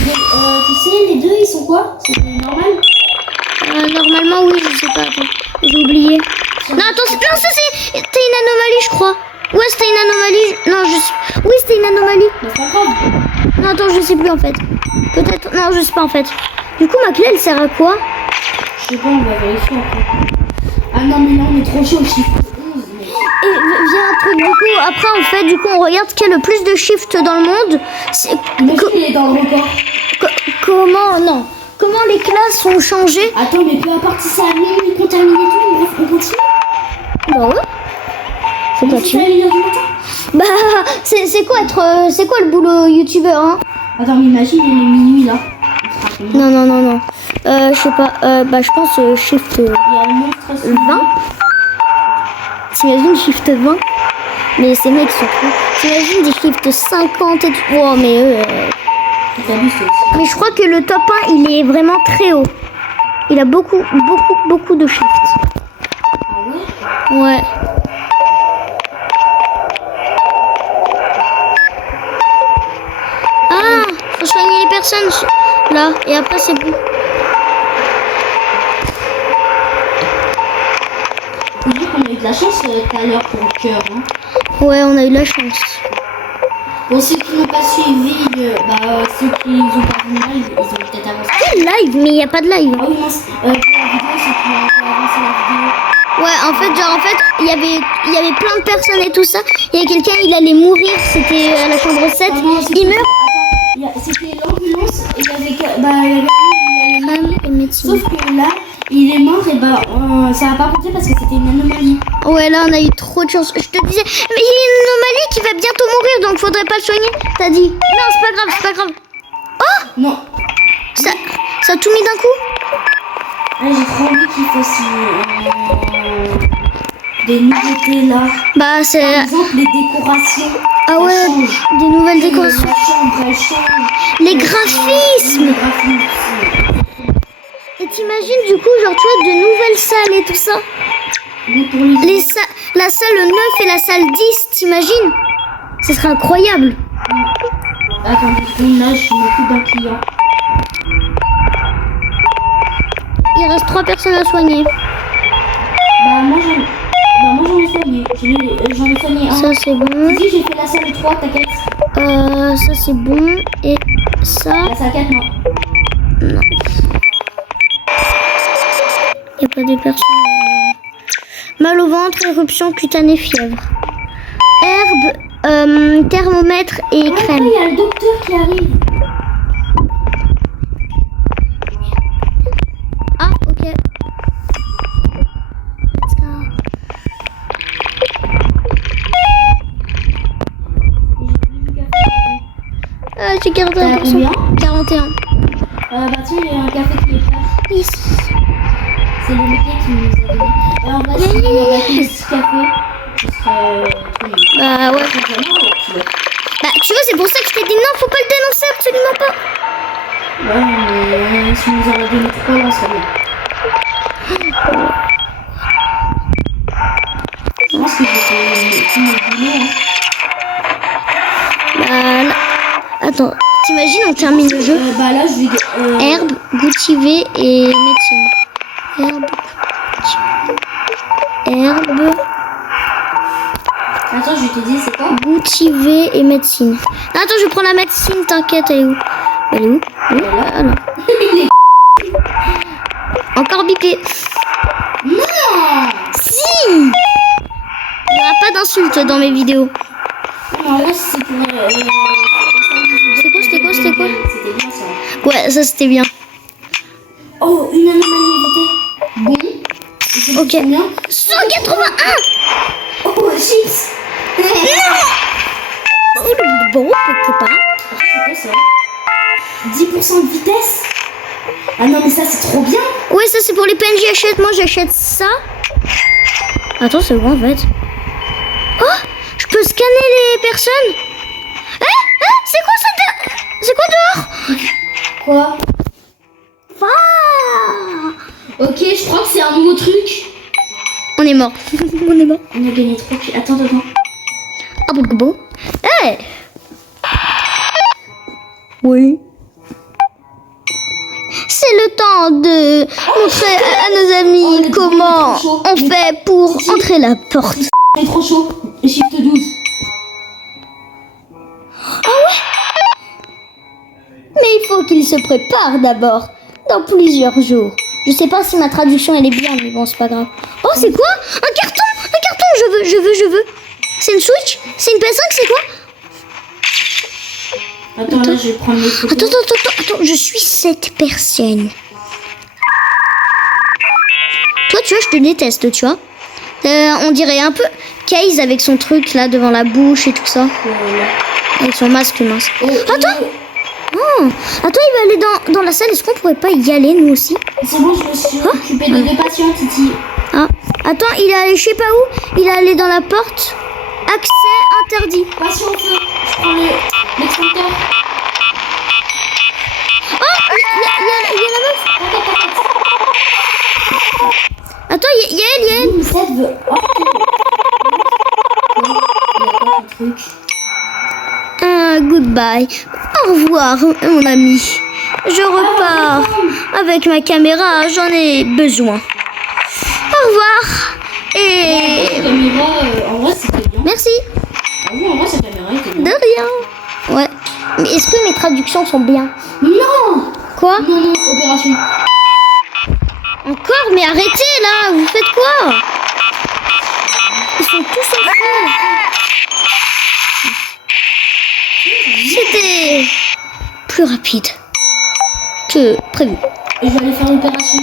sais, les deux, ils sont quoi? C'est normal? Normalement, oui, je sais pas. Attends, j'ai oublié. Non, attends, non, ça c'était une anomalie, je crois. Ouais, c'était une anomalie. Non, oui, c'était une anomalie. Mais c'est pas grave. Non, attends, je sais plus en fait. Peut-être. Non, je sais pas en fait. Du coup, ma clé, elle sert à quoi? Je sais pas, on va vérifier après. Ah non, mais là, on est trop chaud au chiffre 11. Mais... Et vient un truc, du coup, après, en fait, du coup, on regarde qui a le plus de shift dans le monde. Imagine, il est dans le record. Comment, non. Comment les classes ont changé? Attends, mais peu importe si c'est à minuit, contaminé et tout, on continue. Bah ouais. Faut Mais si c'est à continuer. 1h du matin. Bah, c'est quoi être, c'est quoi le boulot youtubeur, hein? Attends, mais imagine, il est minuit là. Non, non, non, non. Je sais pas, bah, je pense shift Il y a le monstre aussi. 20. T'imagines shift 20? Mais ces mecs sont fous. T'imagines des shift 50 et tout. Oh, mais T'as vu, c'est aussi. mais je crois que le top 1, il est vraiment très haut. Il a beaucoup de shift. Ah ouais? Ouais. Ah, faut soigner les personnes là. Et après, c'est bon. Faut dire qu'on a eu de la chance tout à l'heure pour le cœur. Hein. Ouais, on a eu la chance. Pour ceux qui n'ont pas suivi, ceux qui n'ont pas vu le live, ils ont peut-être avancé. Quel live? Mais il n'y a pas de live. Ah oui, mince. Pour la vidéo, ceux qui ont avancé la vidéo. Ouais, en fait, il y avait plein de personnes et tout ça. Il y a quelqu'un, il allait mourir. C'était à la chambre 7. Ah non, Il meurt. Attends, c'était l'ambulance et il y avait il allait mourir. Et médecine. Sauf que là, il est mort et ça va pas compter parce que c'était une anomalie. Ouais, là, on a eu trop de chance. Je te disais, mais il y a une anomalie qui va bientôt mourir, donc faudrait pas le soigner. T'as dit, non, c'est pas grave, c'est pas grave. Oh, Non. ça a tout mis d'un coup. Là, j'ai trop envie qu'il fasse des nouveautés là. Bah, Par c'est. exemple, les décorations. Ah elles ouais, changent. des nouvelles décorations. La chambre, elle change. Les graphismes. Les graphismes aussi. Et t'imagines, du coup, genre, tu vois, de nouvelles salles et tout ça. Oui, pour les La salle 9 et la salle 10, t'imagines? Ce serait incroyable. Attends, là, je m'occupe d'un client. Il reste 3 personnes à soigner. Moi j'en ai soigné. J'en ai soigné un. Ça, c'est bon. Si, j'ai fait la salle 3, t'inquiète. Ça, c'est bon. Et ça, La salle 4, non. non. Il n'y a pas des personnes. Mal au ventre, éruption cutanée, fièvre. Herbe, thermomètre et crème. Il y a le docteur qui arrive. Ah, ok. Let's go. J'ai gardé T'as 1%. combien 41. Tiens, il y a un café qui est prêt. Ici. C'est le métier qui nous a donné. Alors, on va essayer de ce petit café. Ce serait trop mignon. Bah ouais. C'est vraiment tu vois. Bah tu vois, c'est pour ça que je t'ai dit non, faut pas le dénoncer, absolument pas. Ouais, mais si nous en a donné 3, là, ça va. Je pense que j'ai fait tout mon boulot. Bah là. Attends, t'imagines, on termine le jeu. Là, je vais. Herbe, goutiver et médecine. Herbe, herbe, Attends, je vais te dire, c'est quoi? goutiver et médecine. Attends, je prends la médecine, t'inquiète, elle est où? Elle est où? Ah non. Encore bipé. Non! Si! Il n'y aura pas d'insultes dans mes vidéos. Non, là, c'est pour. C'était quoi? C'était bien ça. Ouais, ça c'était bien. Oh, une anomalie évitée. Bon. Ok. Combien? 181! Oh, chips! Oh, le bon, quelque part. C'est quoi ça? 10% de vitesse? Ah non, mais ça, c'est trop bien! Ouais, ça c'est pour les PNJ achètent. Moi j'achète ça. Attends, c'est bon en fait. Oh, je peux scanner les personnes. C'est quoi ça? C'est quoi dehors? Quoi? Ah, Ok, je crois que c'est un nouveau truc. on est mort. On est mort. On a gagné 3 kills. Attends. Ah bon, bon. Hey. Oui. C'est c'est le temps de montrer à nos amis comment on fait pour entrer la porte. C'est trop chaud. Shift 12. Mais il faut qu'il se prépare d'abord, dans plusieurs jours. Je sais pas si ma traduction elle est bien, mais bon, c'est pas grave. Oh, c'est quoi? Un carton! Un carton! Je veux. C'est une Switch? C'est une PS5, c'est quoi? Attends, là, je vais prendre les photos. Attends, je suis cette personne. Toi, tu vois, je te déteste, tu vois. On dirait un peu Case avec son truc là devant la bouche et tout ça. Avec son masque mince. Attends! Oh, attends, il va aller dans la salle. Est-ce qu'on pourrait pas y aller, nous aussi? C'est bon, je me suis occupée de 2 patients, Titi. Ah, attends, il est allé, je sais pas où. Il est allé dans la porte. Accès interdit. Patient au feu. Je prends l'extincteur. Oh, il y a la meuf. Attends, il y a elle. Seth veut. Goodbye. Au revoir, mon ami. Je repars avec ma caméra. J'en ai besoin. Au revoir. Et La caméra, en vrai, c'était bien. merci. Ah oui, en vrai, cette caméra était bien. De rien. Ouais. Mais est-ce que mes traductions sont bien? Non! Quoi? Non, opération. Encore? Mais arrêtez là. Vous faites quoi? Ils sont tous en feu. C'était plus rapide que prévu. Et je vais aller faire l'opération.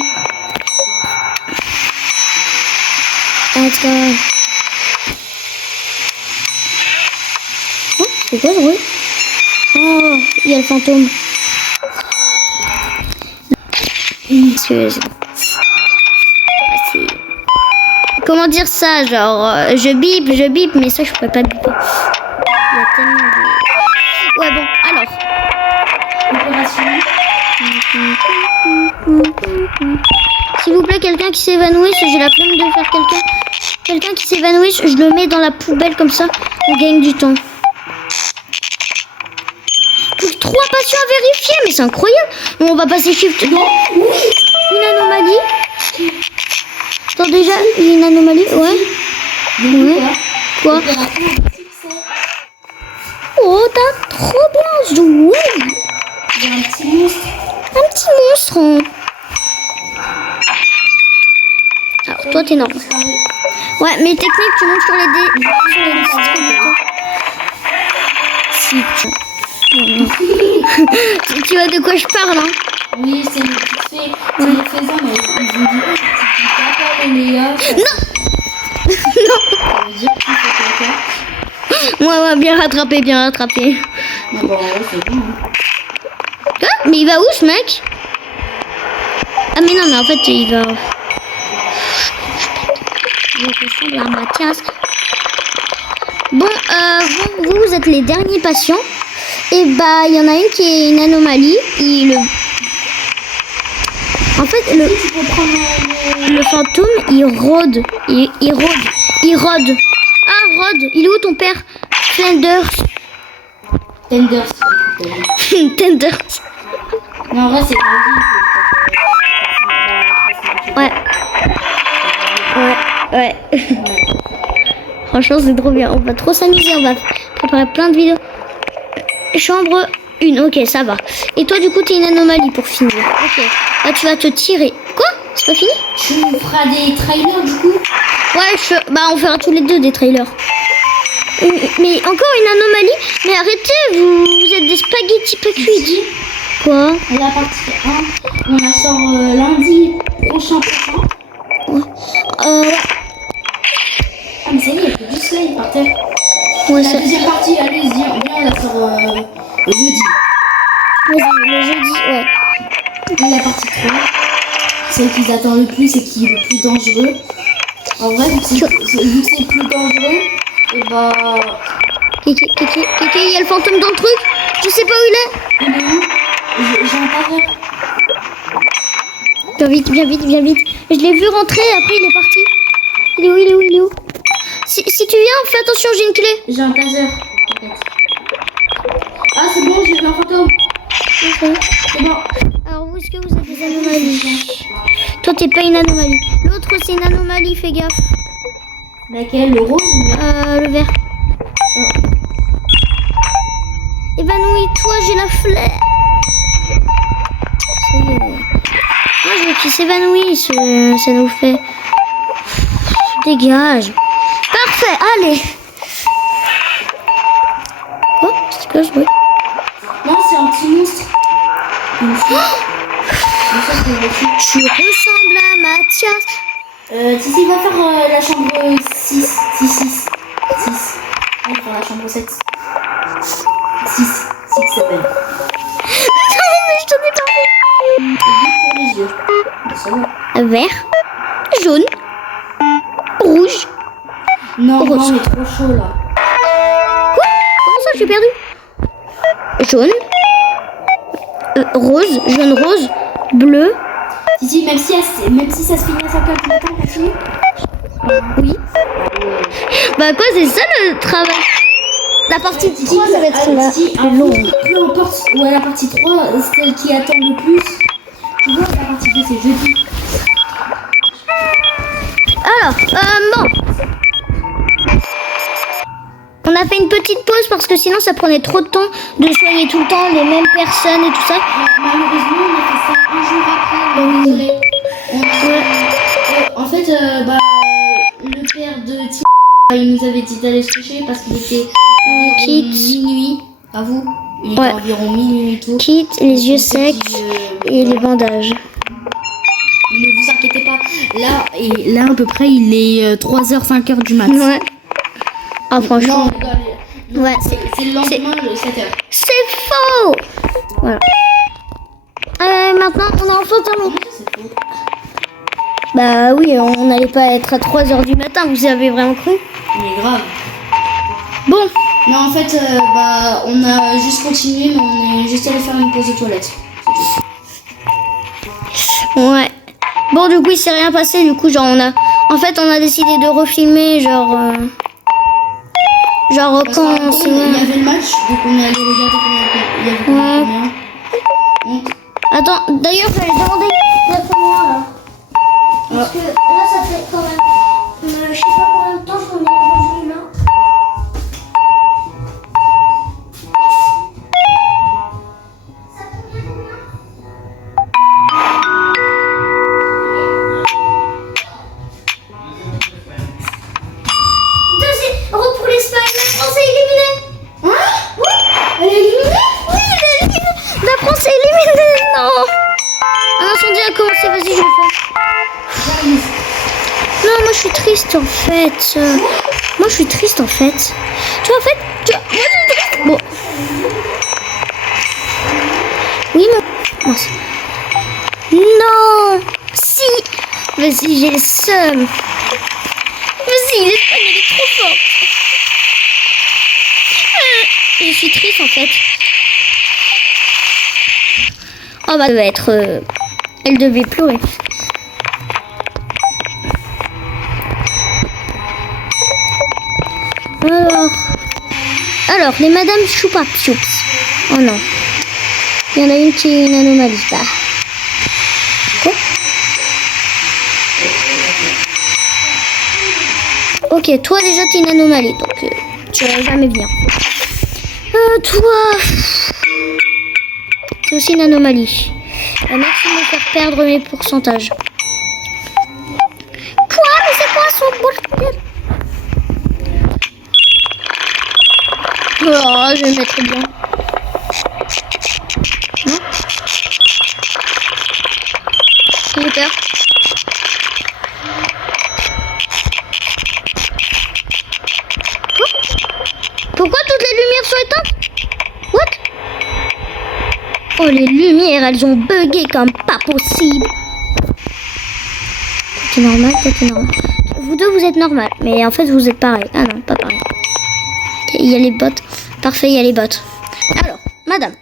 Let's go. Oh, c'est quoi ce bruit? Oh, il y a le fantôme. Excuse. Comment dire ça? Genre, je bip, mais ça, je pourrais pas biper. Il y a tellement de... Ouais, bon, alors. Opération. S'il vous plaît, quelqu'un qui s'évanouisse, j'ai la flemme de faire quelqu'un qui s'évanouisse, je le mets dans la poubelle comme ça, on gagne du temps. Plus 3 patients à vérifier, mais c'est incroyable. Bon, on va passer shift. Non, une anomalie. Attends, déjà, il y a une anomalie, ouais. Quoi? Oh, t'as trop bien joué. Il y a un petit monstre. Un petit monstre. Alors, toi, t'es normal. Ouais, mais technique, tu montes sur les dés. Sur les dés. Si, tu vois de quoi je parle, hein? Oui, c'est le petit fait. C'est les faisans, mais ils ont dit c'est papa le meilleur. Non. Non. Ça veut dire qu'il fait caca. Ouais, bien rattrapé, bien rattrapé. Mais bon, ouais, c'est bon. Quoi? Mais il va où, ce mec? Ah, mais non, mais en fait, il va... Il ressemble à Mathias. Bon, vous êtes les derniers patients. Et bah, il y en a une qui est une anomalie. En fait, le fantôme, il rôde. Il rôde. Ah, rôde. Il est où ton père? Flanders. Tenders. Tenders. Non, en vrai, c'est pas Ouais. Franchement, c'est trop bien. On va trop s'amuser. On va préparer plein de vidéos. Chambre 1. Ok, ça va. Et toi, du coup, t'es une anomalie pour finir. Ok. Là, tu vas te tirer. Quoi? C'est pas fini? Tu feras des trailers, du coup? Ouais, on fera tous les deux des trailers. Mais encore une anomalie? Mais arrêtez, vous êtes des spaghettis pas cuits. Quoi? La partie 1, on la sort lundi prochain. Ouais. Ah, mais ça y est, il y a plus de slime par terre. Ouais, La deuxième partie, allez, viens, on la sort jeudi. Vas-y, le jeudi, ouais. Et la partie 3, celle qu'ils attendent le plus et qui est le plus dangereux. En vrai, vu que c'est le plus dangereux, et bah... Kéké, il y a le fantôme dans le truc. Je sais pas où il est. Il est où? J'ai un pavé. Viens vite. Je l'ai vu rentrer, après il est parti. Il est où? Si tu viens, fais attention, j'ai une clé. J'ai un taser. Ah, c'est bon, j'ai vu un fantôme. Ok. C'est bon. Alors, Alors, est-ce que vous êtes des anomalies? Toi, t'es pas une anomalie. L'autre, c'est une anomalie, fais gaffe. Laquelle? Le rose ou Le vert. Évanoui-toi, j'ai la flemme. Ça y est. Moi, je veux qu'il s'évanouisse. Ça nous fait... Dégage. Parfait, allez. Quoi? C'est quoi ce bruit? Non, c'est un petit monstre. Tu ressembles à Mathias. Titi va faire la chambre 6. 6. On va faire la chambre 7. 6 s'appelle. Non, mais je t'en ai parlé. Pour les yeux. Ça va. Vert, jaune, rouge. Non, Rose. non, il est trop chaud là. Quoi? Comment ça, j'ai perdu? Jaune, rose, jaune, rose, bleu. Titi, même si ça se finit à 5 heures du matin, continue. Oui. Bah quoi, c'est ça le travail. La partie 3, ça va être là. Titi, peu importe, ouais, la partie 3, celle qui attend le plus. Tu vois, la partie 2, c'est jeudi. Alors, bon. On a fait une petite pause parce que sinon ça prenait trop de temps de soigner tout le temps les mêmes personnes et tout ça. Malheureusement, on a fait ça un jour après. Désolé. En fait, le père de Titi, il nous avait dit d'aller se coucher parce qu'il était minuit. À vous? Il était environ minuit et tout. Quitte les yeux secs et les bandages. Ne vous inquiétez pas. Là, à peu près, il est 3h, 5h du mat. Ouais. Ah, franchement. Non, ouais. C'est le lendemain de 7h. C'est faux! Voilà. Maintenant, on est en faute. C'est faux. Bah oui, on n'allait pas être à 3h du matin, vous avez vraiment cru? Mais grave. Bon. Non, en fait, on a juste continué, mais on est juste allé faire une pause de toilette. Ouais. Bon, du coup, il s'est rien passé. Du coup, genre, on a décidé de refilmer, genre Parce quand qu'en c'est... gros, il y avait le match, donc on est allé regarder il y avait combien. Donc, Attends, d'ailleurs, j'allais demander il y a combien là? Parce que là, ça fait quand même... je sais pas combien de temps qu'on est revenu là. Ça fait combien? Pour l'Espagne, la France est éliminée. Hein? Oui. Elle est éliminée? Oui, elle est éliminée. La France est éliminée. Non. Un incendie a commencé. Vas-y, je le fais. Non, moi je suis triste en fait. Moi je suis triste en fait. Tu vois, en fait, moi je suis triste. Bon. Oui, non. Mince. Non. Si. Vas-y, j'ai le seum. Vas-y, l'Espagne elle est trop forte. Je suis triste en fait. Oh bah, elle devait être... elle devait pleurer. Alors, les Madame Choupa Choups. Oh non. Il y en a une qui est une anomalie. Bah. Quoi? Ok, toi déjà t'es une anomalie, donc tu vas jamais venir. Toi, c'est aussi une anomalie. Merci de me faire perdre mes pourcentages. Quoi? Mais c'est quoi son bordel? Oh, je vais me mettre bien. Non? J'ai peur. Pourquoi toutes les lumières sont éteintes? What? Oh, les lumières, elles ont bugué comme pas possible. Toi, t'es normal, toi, t'es normal. Vous deux, vous êtes normal. Mais en fait, vous êtes pareil. Ah non, pas pareil. Okay, il y a les bots. Parfait, il y a les bots. Alors, madame.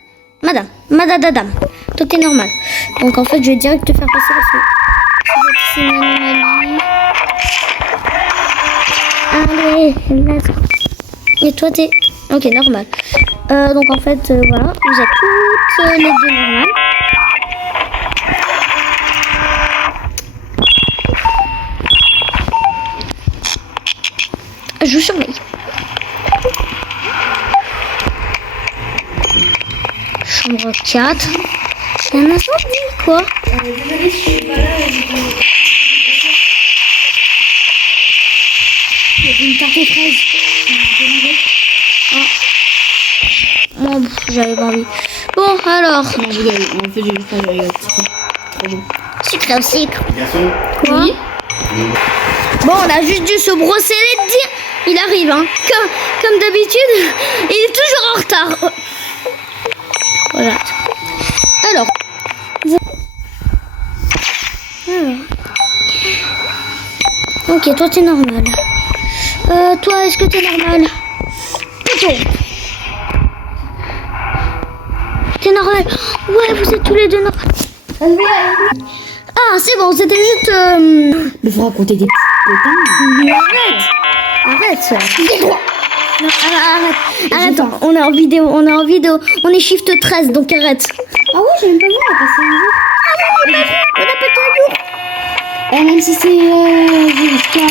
Toi, t'es normal. Donc, en fait, je vais direct te faire passer parce que c'est une anomalie. Allez, let's go. Et toi, t'es... Ok, normal. Donc, en fait, voilà. Vous êtes toutes les deux normales. Je surveille. Chambre 4. Il y a un incendie, quoi. Désolée si je suis pas là. Il y a une tarte aux fraises. Moi, j'avais pas envie. Bon, alors. Non, je rigole. En fait, j'ai juste pas rigole. Trop bon. Sucre au sucre. Garçon, Quoi? Oui. Bon, on a juste dû se brosser les dents. Il arrive, hein. Comme d'habitude, il est toujours en retard. Voilà. Alors. Ok, toi t'es normal. Toi, est-ce que t'es normal? Toto. T'es normal? Ouais, vous êtes tous les deux normaux. Ah, c'est bon, c'était juste... Mais faut raconter des petits Arrête. Non, arrête, on est en vidéo, on est shift 13, donc arrête. Ah ouais, j'ai même pas vu, on a passé un jour. On a pété un jour. Même si c'est jusqu'à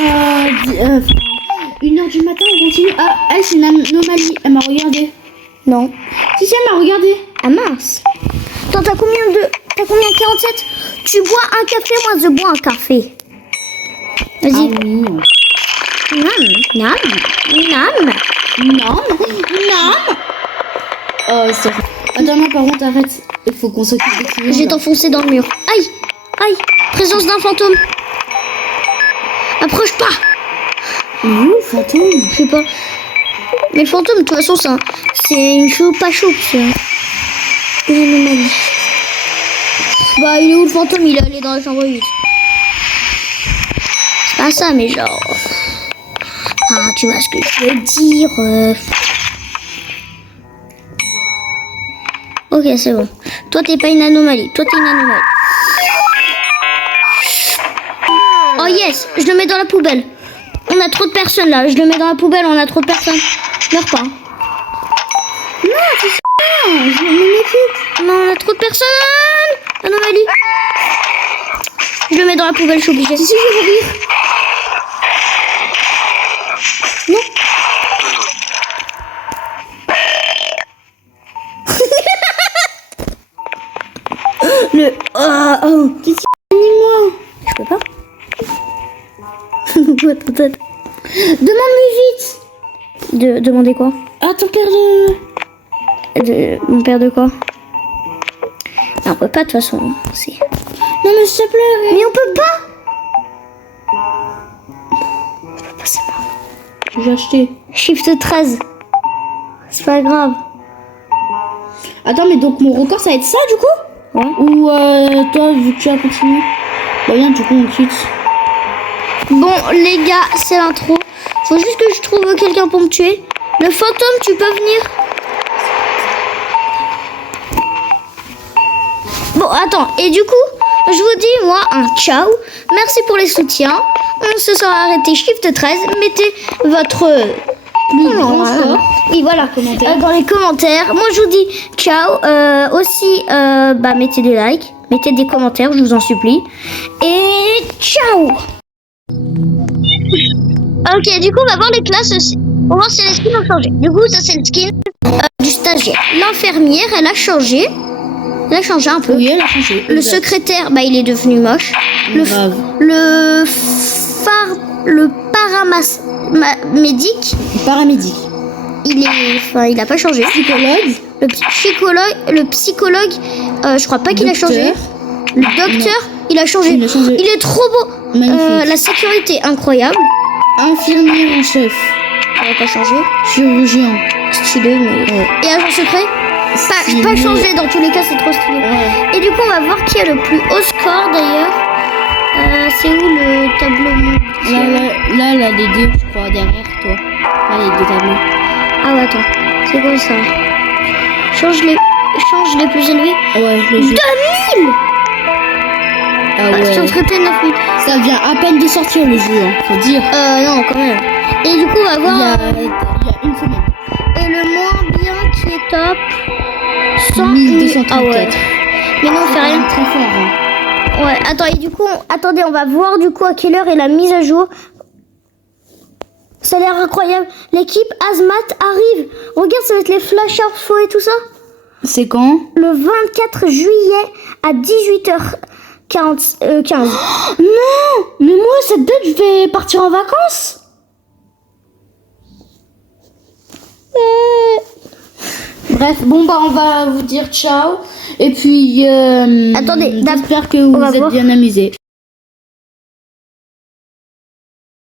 1h du matin, on continue. Ah, elle, c'est une anomalie. Elle m'a regardé. Non. Si, elle m'a regardé. Ah mince. Attends, t'as combien 47? Tu bois un café, moi je bois un café. Vas-y. Ah oui. Nam. Non. Oh, c'est... Attends, non, par contre, arrête. Il faut qu'on s'occupe des clients. J'ai t'enfoncé dans le mur. Aïe. Présence d'un fantôme. Approche pas. Où, fantôme? Je sais pas. Mais le fantôme, de toute façon, c'est une choupe, pas choupe. C'est une anomalie. Bah, il est où le fantôme? Il est allé dans la chambre 8. C'est pas ça, mais genre... Ah, tu vois ce que je veux dire. Ok, c'est bon. Toi, t'es pas une anomalie. Toi, t'es une anomalie. Oh yes, je le mets dans la poubelle. On a trop de personnes là. Je le mets dans la poubelle, on a trop de personnes. Meurs pas. Non, c'est ça. Je m'en occupe. Non, on a trop de personnes. Anomalie. Je le mets dans la poubelle, je suis obligée. Si, je vais mourir. Non. Qu'est-ce qu'il y a? Dis-moi. Je peux pas. Demande-lui vite. Demander quoi? Ah, ton père de... Mon père de quoi? Non, on peut pas de toute façon. Non, mais s'il te plaît. Mais on peut pas. C'est marrant. J'ai acheté. Shift 13. C'est pas grave. Attends, mais donc mon record, ça va être ça, du coup? Ouais. Ou toi, vu que tu as continué? Bah bien, du coup, on quitte. Bon, les gars, c'est l'intro. Faut juste que je trouve quelqu'un pour me tuer. Le fantôme, tu peux venir? Bon, attends. Et du coup, je vous dis, moi, un ciao. Merci pour les soutiens. On se sera arrêté Shift 13. Mettez votre... grand score. Oui, voilà. Dans les commentaires. Moi, je vous dis ciao. Aussi, mettez des likes. Mettez des commentaires, je vous en supplie. Et ciao. Ok, du coup, on va voir les classes aussi. On va voir si les skins ont changé. Du coup, ça, c'est le skin du stagiaire. L'infirmière, elle a changé. Elle a changé un peu. Oui, elle a changé. Le secrétaire, il est devenu moche. Grave. Le paramédic, il a pas changé. Psychologue. Le psychologue, je crois pas qu'il a changé. Le docteur, il a changé. Il est trop beau. Magnifique. La sécurité, incroyable. Infirmière en chef. Ça va pas changer. Chirurgien. Stylé, mais... Et agent secret, pas changé. Dans tous les cas, c'est trop stylé. Ouais. Et du coup, on va voir qui a le plus haut score, d'ailleurs. C'est où le tableau? Là, les deux, je crois, derrière toi. Là, les deux tableaux. Ah ouais, attends. C'est quoi ça? Change les plus élevés. Ouais, le jeu. 2000. Ah ouais. Secrétaire 9000. Ça vient à peine de sortir le jeu, hein, faut dire. Non, quand même. Et du coup, on va voir... Il y a une semaine. Et le moins bien qui est top... 1234. Ah ouais. Mais non, on fait rien. Très fort, hein. Ouais, attends, et du coup, attendez, on va voir du coup à quelle heure est la mise à jour. Ça a l'air incroyable. L'équipe Hazmat arrive. Regarde, ça va être les flash infos et tout ça. C'est quand? Le 24 juillet à 18h15. Non! Mais moi, cette date, je vais partir en vacances. Bref, bon bah on va vous dire ciao. Et puis, Attendez, j'espère que on vous va êtes voir. bien amusés.